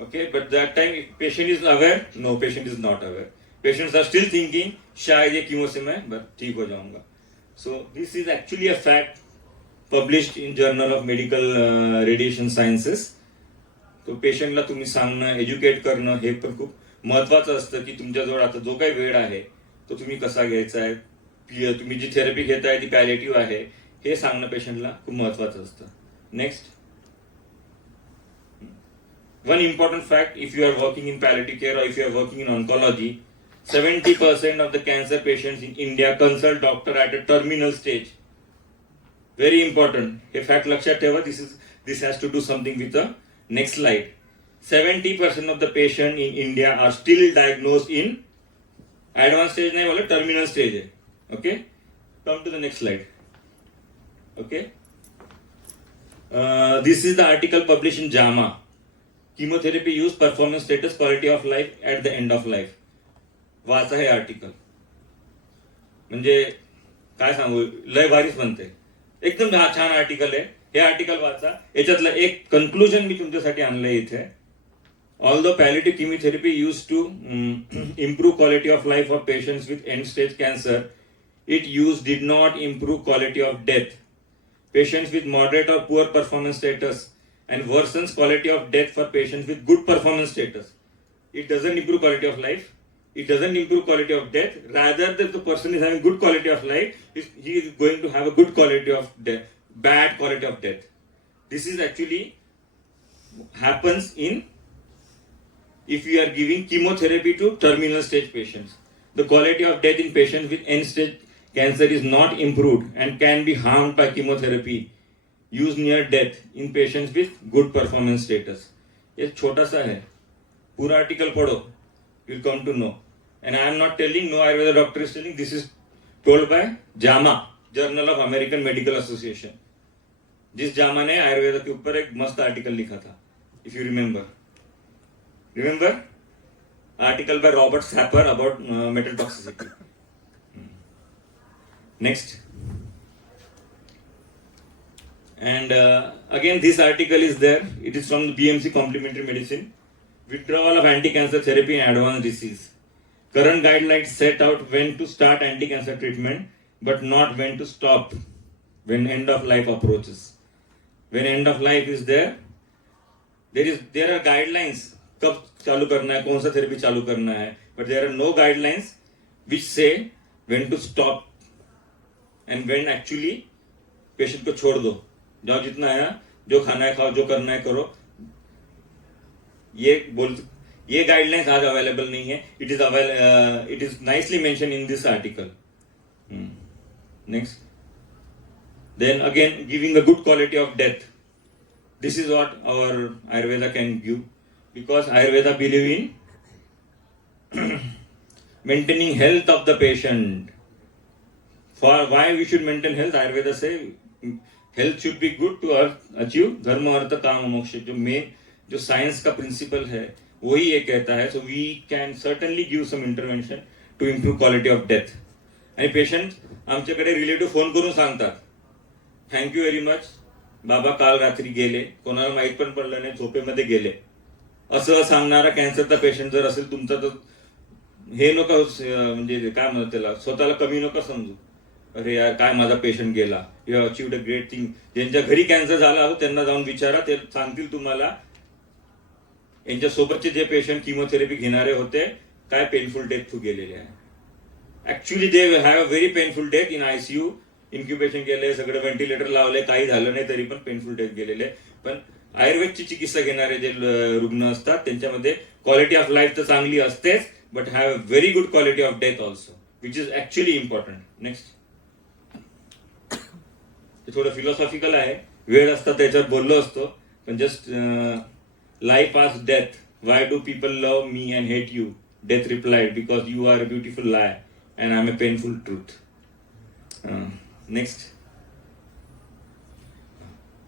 Okay, but that time if patient is aware, no, patient is not aware. Patients are still thinking शायद ये chemo से मैं ठीक हो जाऊंगा. So this is actually a fact published in Journal of Medical Radiation Sciences. तो पेशंटला तुम्ही सांगणं, एज्युकेट करणं हे पण खूप महत्वाचं असतं की तुमच्याजवळ आता जो काही वेळ आहे तो तुम्ही कसा घ्यायचा आहे, तुम्ही जी थेरपी घेताय ती पॅलिएटिव्ह आहे हे सांगणं पेशंटला खूप महत्वाचं असतं. Next, one important fact, if you are working in palliative care or if you are working in oncology, 70% of the cancer patients in India consult doctor at a terminal stage. Very important. Hey fact लक्षात ठेवा. This has to do something with the next slide. 70% of the patients in India are still diagnosed in advanced stage, नहीं बोले terminal stage है. Okay? Come to the next slide. Okay? This is the article published in JAMA. Chemotherapy use, performance status, quality of life at the end of life. वाचा हे article. म्हणजे काय सांगू, लय भारीच म्हणते, एकदम छान आर्टिकल आहे हे. आर्टिकल वाचा. याच्यातलं एक कन्क्लुजन मी तुमच्यासाठी आणलंय इथे. Although palliative chemotherapy used to improve quality of life of patients with end-stage cancer, its use did not improve quality of death. Patients with moderate or poor performance status and worsens quality of death for patients with good performance status. It doesn't improve quality of life. It doesn't improve quality of death. Rather, that the person is having good quality of life, he is going to have a good quality of death, bad quality of death. This is actually happens in if we are giving chemotherapy to terminal stage patients. The quality of death in patients with end stage cancer is not improved and can be harmed by chemotherapy used near death in patients with good performance status. ये छोटा सा है, पूरा article पढ़ो, you'll come to know. And I am not telling, no Ayurveda doctor is telling, this is told by JAMA, Journal of American Medical Association. जिस JAMA ने आयुर्वेद के ऊपर एक मस्त आर्टिकल लिखा था, if you remember. Remember? Article by Robert Sapper about metal toxicity. Next. And again, this article is there. It is from the BMC Complementary Medicine. Withdrawal of anti-cancer therapy in advanced disease. Current guidelines set out when to start anti-cancer treatment, but not when to stop when end of life approaches. When end of life is there are guidelines. कब चालू करना है, कौन सा therapy चालू करना है, but there are no guidelines which say when to stop and when actually patient को छोड़ दो, जाओ जितना है, जो खाना है खाओ, जो करना है करो. ये गाइडलाइंस आज अवेलेबल नहीं है. It is nicely mention in this article. Next. Then again, giving a good quality of death. This is what our Ayurveda can give, because Ayurveda believe in maintaining health of the patient. For why we should maintain health, Ayurveda say health should be good to achieve dharma artha काम मोक्ष. जो main जो science का principal है वही ये कहता है. So we can certainly give some intervention to improve quality of death. आणि पेशंट आमच्याकडे रिलेटिव्ह फोन करून सांगतात, थँक्यू व्हेरी मच बाबा, काल रात्री गेले, कोणाला माहीत पण पडलं नाही, झोपेमध्ये गेले. असं सांगणारा कॅन्सरचा पेशंट जर असेल तुमचा, तर हे नका म्हणजे काय म्हणतात त्याला, स्वतःला कमी नका समजू. अरे यार काय माझा पेशंट गेला, you have achieved a great thing. ज्यांच्या घरी कॅन्सर झाला हो त्यांना जाऊन विचारा, ते सांगतील तुम्हाला यांच्या सोबतचे जे पेशंट किमोथेरपी घेणारे होते काय पेनफुल डेथ थ्रू गेलेले आहे. Actually they have a very painful death in ICU. Incubation केले, सगळं व्हेंटिलेटर लावले, काही झालं नाही तरी पण पेनफुल डेथ गेलेले. पण आयुर्वेदची चिकित्सा घेणारे जे रुग्ण असतात त्यांच्यामध्ये क्वालिटी ऑफ लाईफ तर चांगली असतेच, but have a very good quality of death also, which is actually important. Next, थोडं फिलॉसॉफिकल आहे, वेळ असता त्याच्यावर बोललो असतो, पण जस्ट लाईफ आज death, why do people love me and hate you? Death replied, because you are a beautiful lie and I am a painful truth. Next,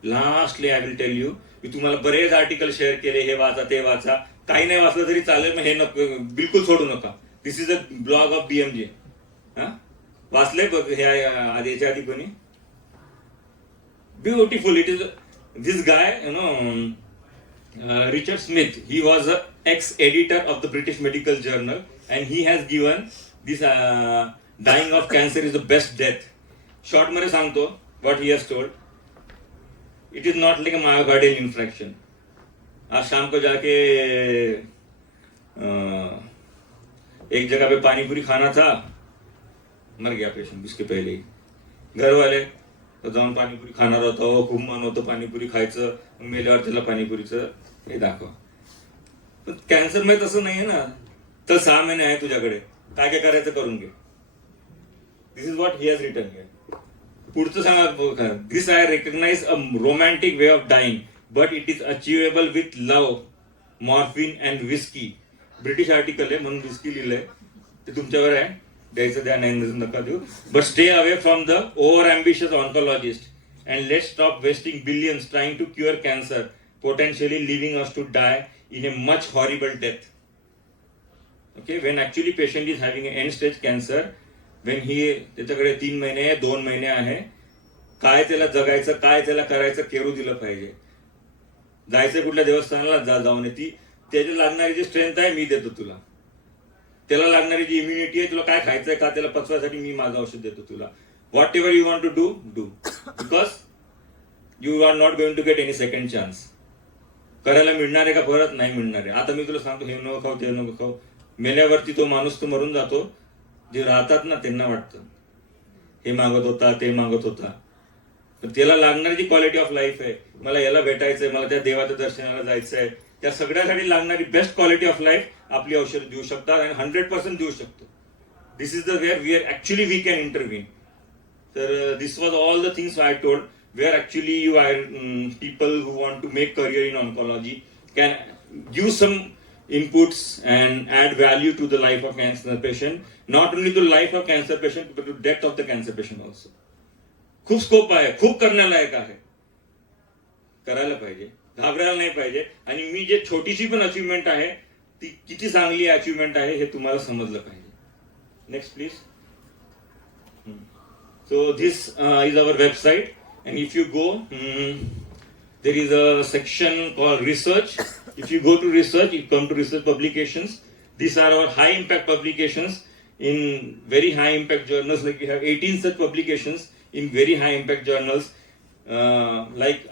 lastly I will tell you, मी तुम्हाला बरेच article share केले, हे वाचा ते वाचा, काही नाही वाचलं तरी चालेल, मग हे नको, बिलकुल सोडू नका. This is a blog of BMJ. वाचले बघ हे आधी, याच्या आधी कोणी? Beautiful. It is this guy, Richard Smith. He was an ex-editor of the British Medical Journal, and he has given this dying of cancer is the best death. Short मध्ये सांगतो what he has told. It is not like a myocardial infarction. आज शाम को जाके एक जगह पे पानी पूरी खाना था, मर गया पेशेंट उसके पहले ही. घर वाले तर जाऊन पाणीपुरी खाणार होता, खूप मन होतं पाणीपुरी खायचं, मेल्यावर त्याला पाणीपुरीचं हे दाखवा. पण कॅन्सर मध्ये तसं नाहीये ना. तर 6 महिने आहे तुझ्याकडे, काय काय करायचं करून घे. This is what he has written here. पुढचं सांगा, this I recognise a romantic way of dying, but it is achievable with love, morphine and whisky. British article आहे म्हणून विस्की लिहिलंय, ते तुमच्यावर आहे, द्यायचं द्या, नाही नका देऊ. But stay away from the over ambitious oncologist and let stop wasting billions trying to cure cancer, potentially living us to die in a much horrible death. Okay, when actually patient is having end stage cancer, when he त्याच्याकडे 3 महिने 2 महिने आहे, काय त्याला जगायचं, काय त्याला करायचं, केरू दिलं पाहिजे. जायचं कुठल्या देवस्थानाला जाऊन ती त्याची लागणारी जी स्ट्रेंथ आहे मी देतो तुला, त्याला लागणारी जी इम्युनिटी आहे, तुला काय खायचंय का त्याला पचवायसाठी मी माझं औषध देतो तुला. Whatever you want to do, because you are not going to get any second chance. करायला मिळणार आहे का परत? नाही मिळणार आहे. आता मी तुला सांगतो हे नको खाऊ, ते नको खाऊ. मेल्यावरती तो माणूस तो मरून जातो. जे राहतात ना त्यांना वाटतं हे मागत होता, ते मागत होता. तर त्याला लागणारी जी क्वालिटी ऑफ लाईफ आहे, मला याला भेटायचंय, मला त्या देवाच्या दर्शनाला जायचंय, त्या सगळ्यासाठी लागणारी बेस्ट क्वालिटी ऑफ लाईफ आपली औषध देऊ शकतात आणि 100% देऊ शकतो. This is the where we are actually we can intervene. तर this was all the things I told, where actually you are people who want to make career in oncology can give some inputs and add value to the life of cancer patient, not only to life of cancer patient but to death of the cancer patient also. खूप scope आहे, खूप करण्यालायक आहे, करायला पाहिजे, घाबरायला नाही पाहिजे. आणि मी जे छोटीशी पण अचिव्हमेंट आहे ती किती चांगली अचिव्हमेंट आहे हे तुम्हाला समजलं पाहिजे. Next please. So this is our website and if you go there is a section called research. If you go to research, you come to research publications. These are our high impact publications in very high impact journals. Like we have 18 such publications in very high impact journals. Like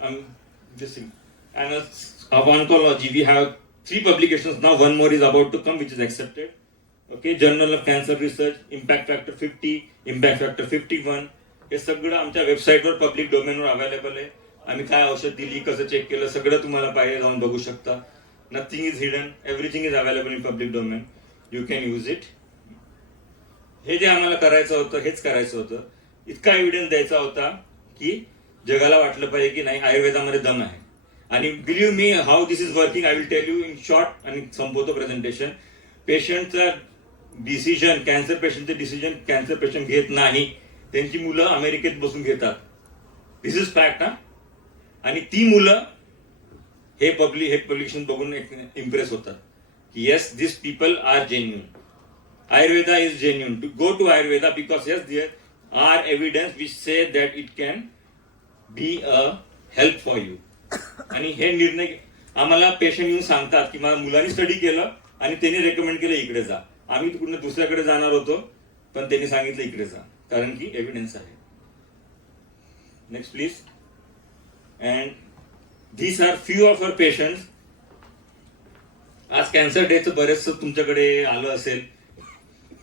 this thing, Annals of Oncology. We have 3 publications now. One more is about to come, which is accepted. Okay, Journal of Cancer Research, Impact Factor 50, Impact Factor 51. हे सगळं आमच्या वेबसाईटवर public डोमेनवर available आहे. आम्ही काय औषध दिली, कसं check केलं, सगळं तुम्हाला पाहिजे जाऊन बघू शकता. Nothing is hidden, everything is available in public domain. You can use it. हे जे आम्हाला करायचं होतं हेच करायचं होतं. इतका एव्हिडन्स द्यायचा होता की जगाला वाटलं पाहिजे की नाही आयुर्वेदामध्ये दम आहे. आणि believe me how this is working I will tell you in short आणि संपवतो प्रेझेंटेशन. पेशंटचा डिसिजन, कॅन्सर पेशंटचे डिसिजन कॅन्सर पेशंट घेत नाही, त्यांची मुलं अमेरिकेत बसून घेतात. This is fact. आणि ती मुलं हे पब्लिकेशन बघून इम्प्रेस होतात की yes this people are genuine. Ayurveda is genuine. To go to Ayurveda because yes, there are evidence which say that it can be a help for you. आणि हे निर्णय आम्हाला पेशंट येऊन सांगतात की माझ्या मुलांनी स्टडी केलं आणि त्यांनी रेकमेंड केलं इकडे जा. आम्ही कुठं दुसऱ्याकडे जाणार होतो पण त्यांनी सांगितलं इकडे जा, कारण की एव्हिडन्स आहे. Next please. And these are few of our patients. आज कॅन्सर डेचं बरेच तुमच्याकडे आलं असेल.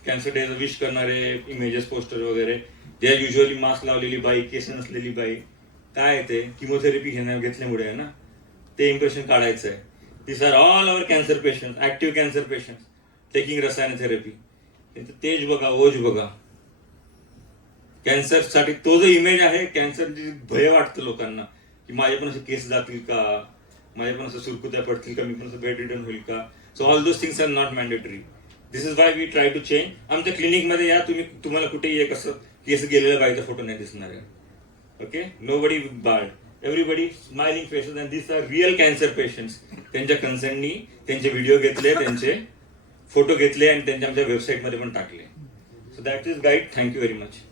कॅन्सर डे विश करणारे इमेजेस, पोस्टर वगैरे. जे युजली मास्क लावलेली बाई, केस नसलेली बाई. काय ते किमोथेरपी घेतल्यामुळे आहे ना, ते इम्प्रेशन काढायचं आहे. This are all our cancer patient, active cancer patient taking रसायन थेरपी. तेज बघा, ओज बघा. कॅन्सरसाठी तो जो इमेज आहे, कॅन्सर भय वाटतं लोकांना की माझे पण असे केस जातील का, माझे पण असं सुरकुत्या पडतील का, मी पण असं बेड रिटर्न होईल का. So all those things are not mandatory. This is why we try to change. आमच्या क्लिनिकमध्ये या, तुम्हाला कुठेही एक असं केस गेलेल्या बाईचा फोटो नाही दिसणार आहे. Okay, nobody bored, everybody smiling faces. And this are real cancer patients. त्यांच्या कन्सर्ननी त्यांचे व्हिडिओ घेतले, त्यांचे फोटो घेतले आणि त्यांच्या आमच्या वेबसाईटमध्ये पण टाकले. So that is guide. Thank you very much.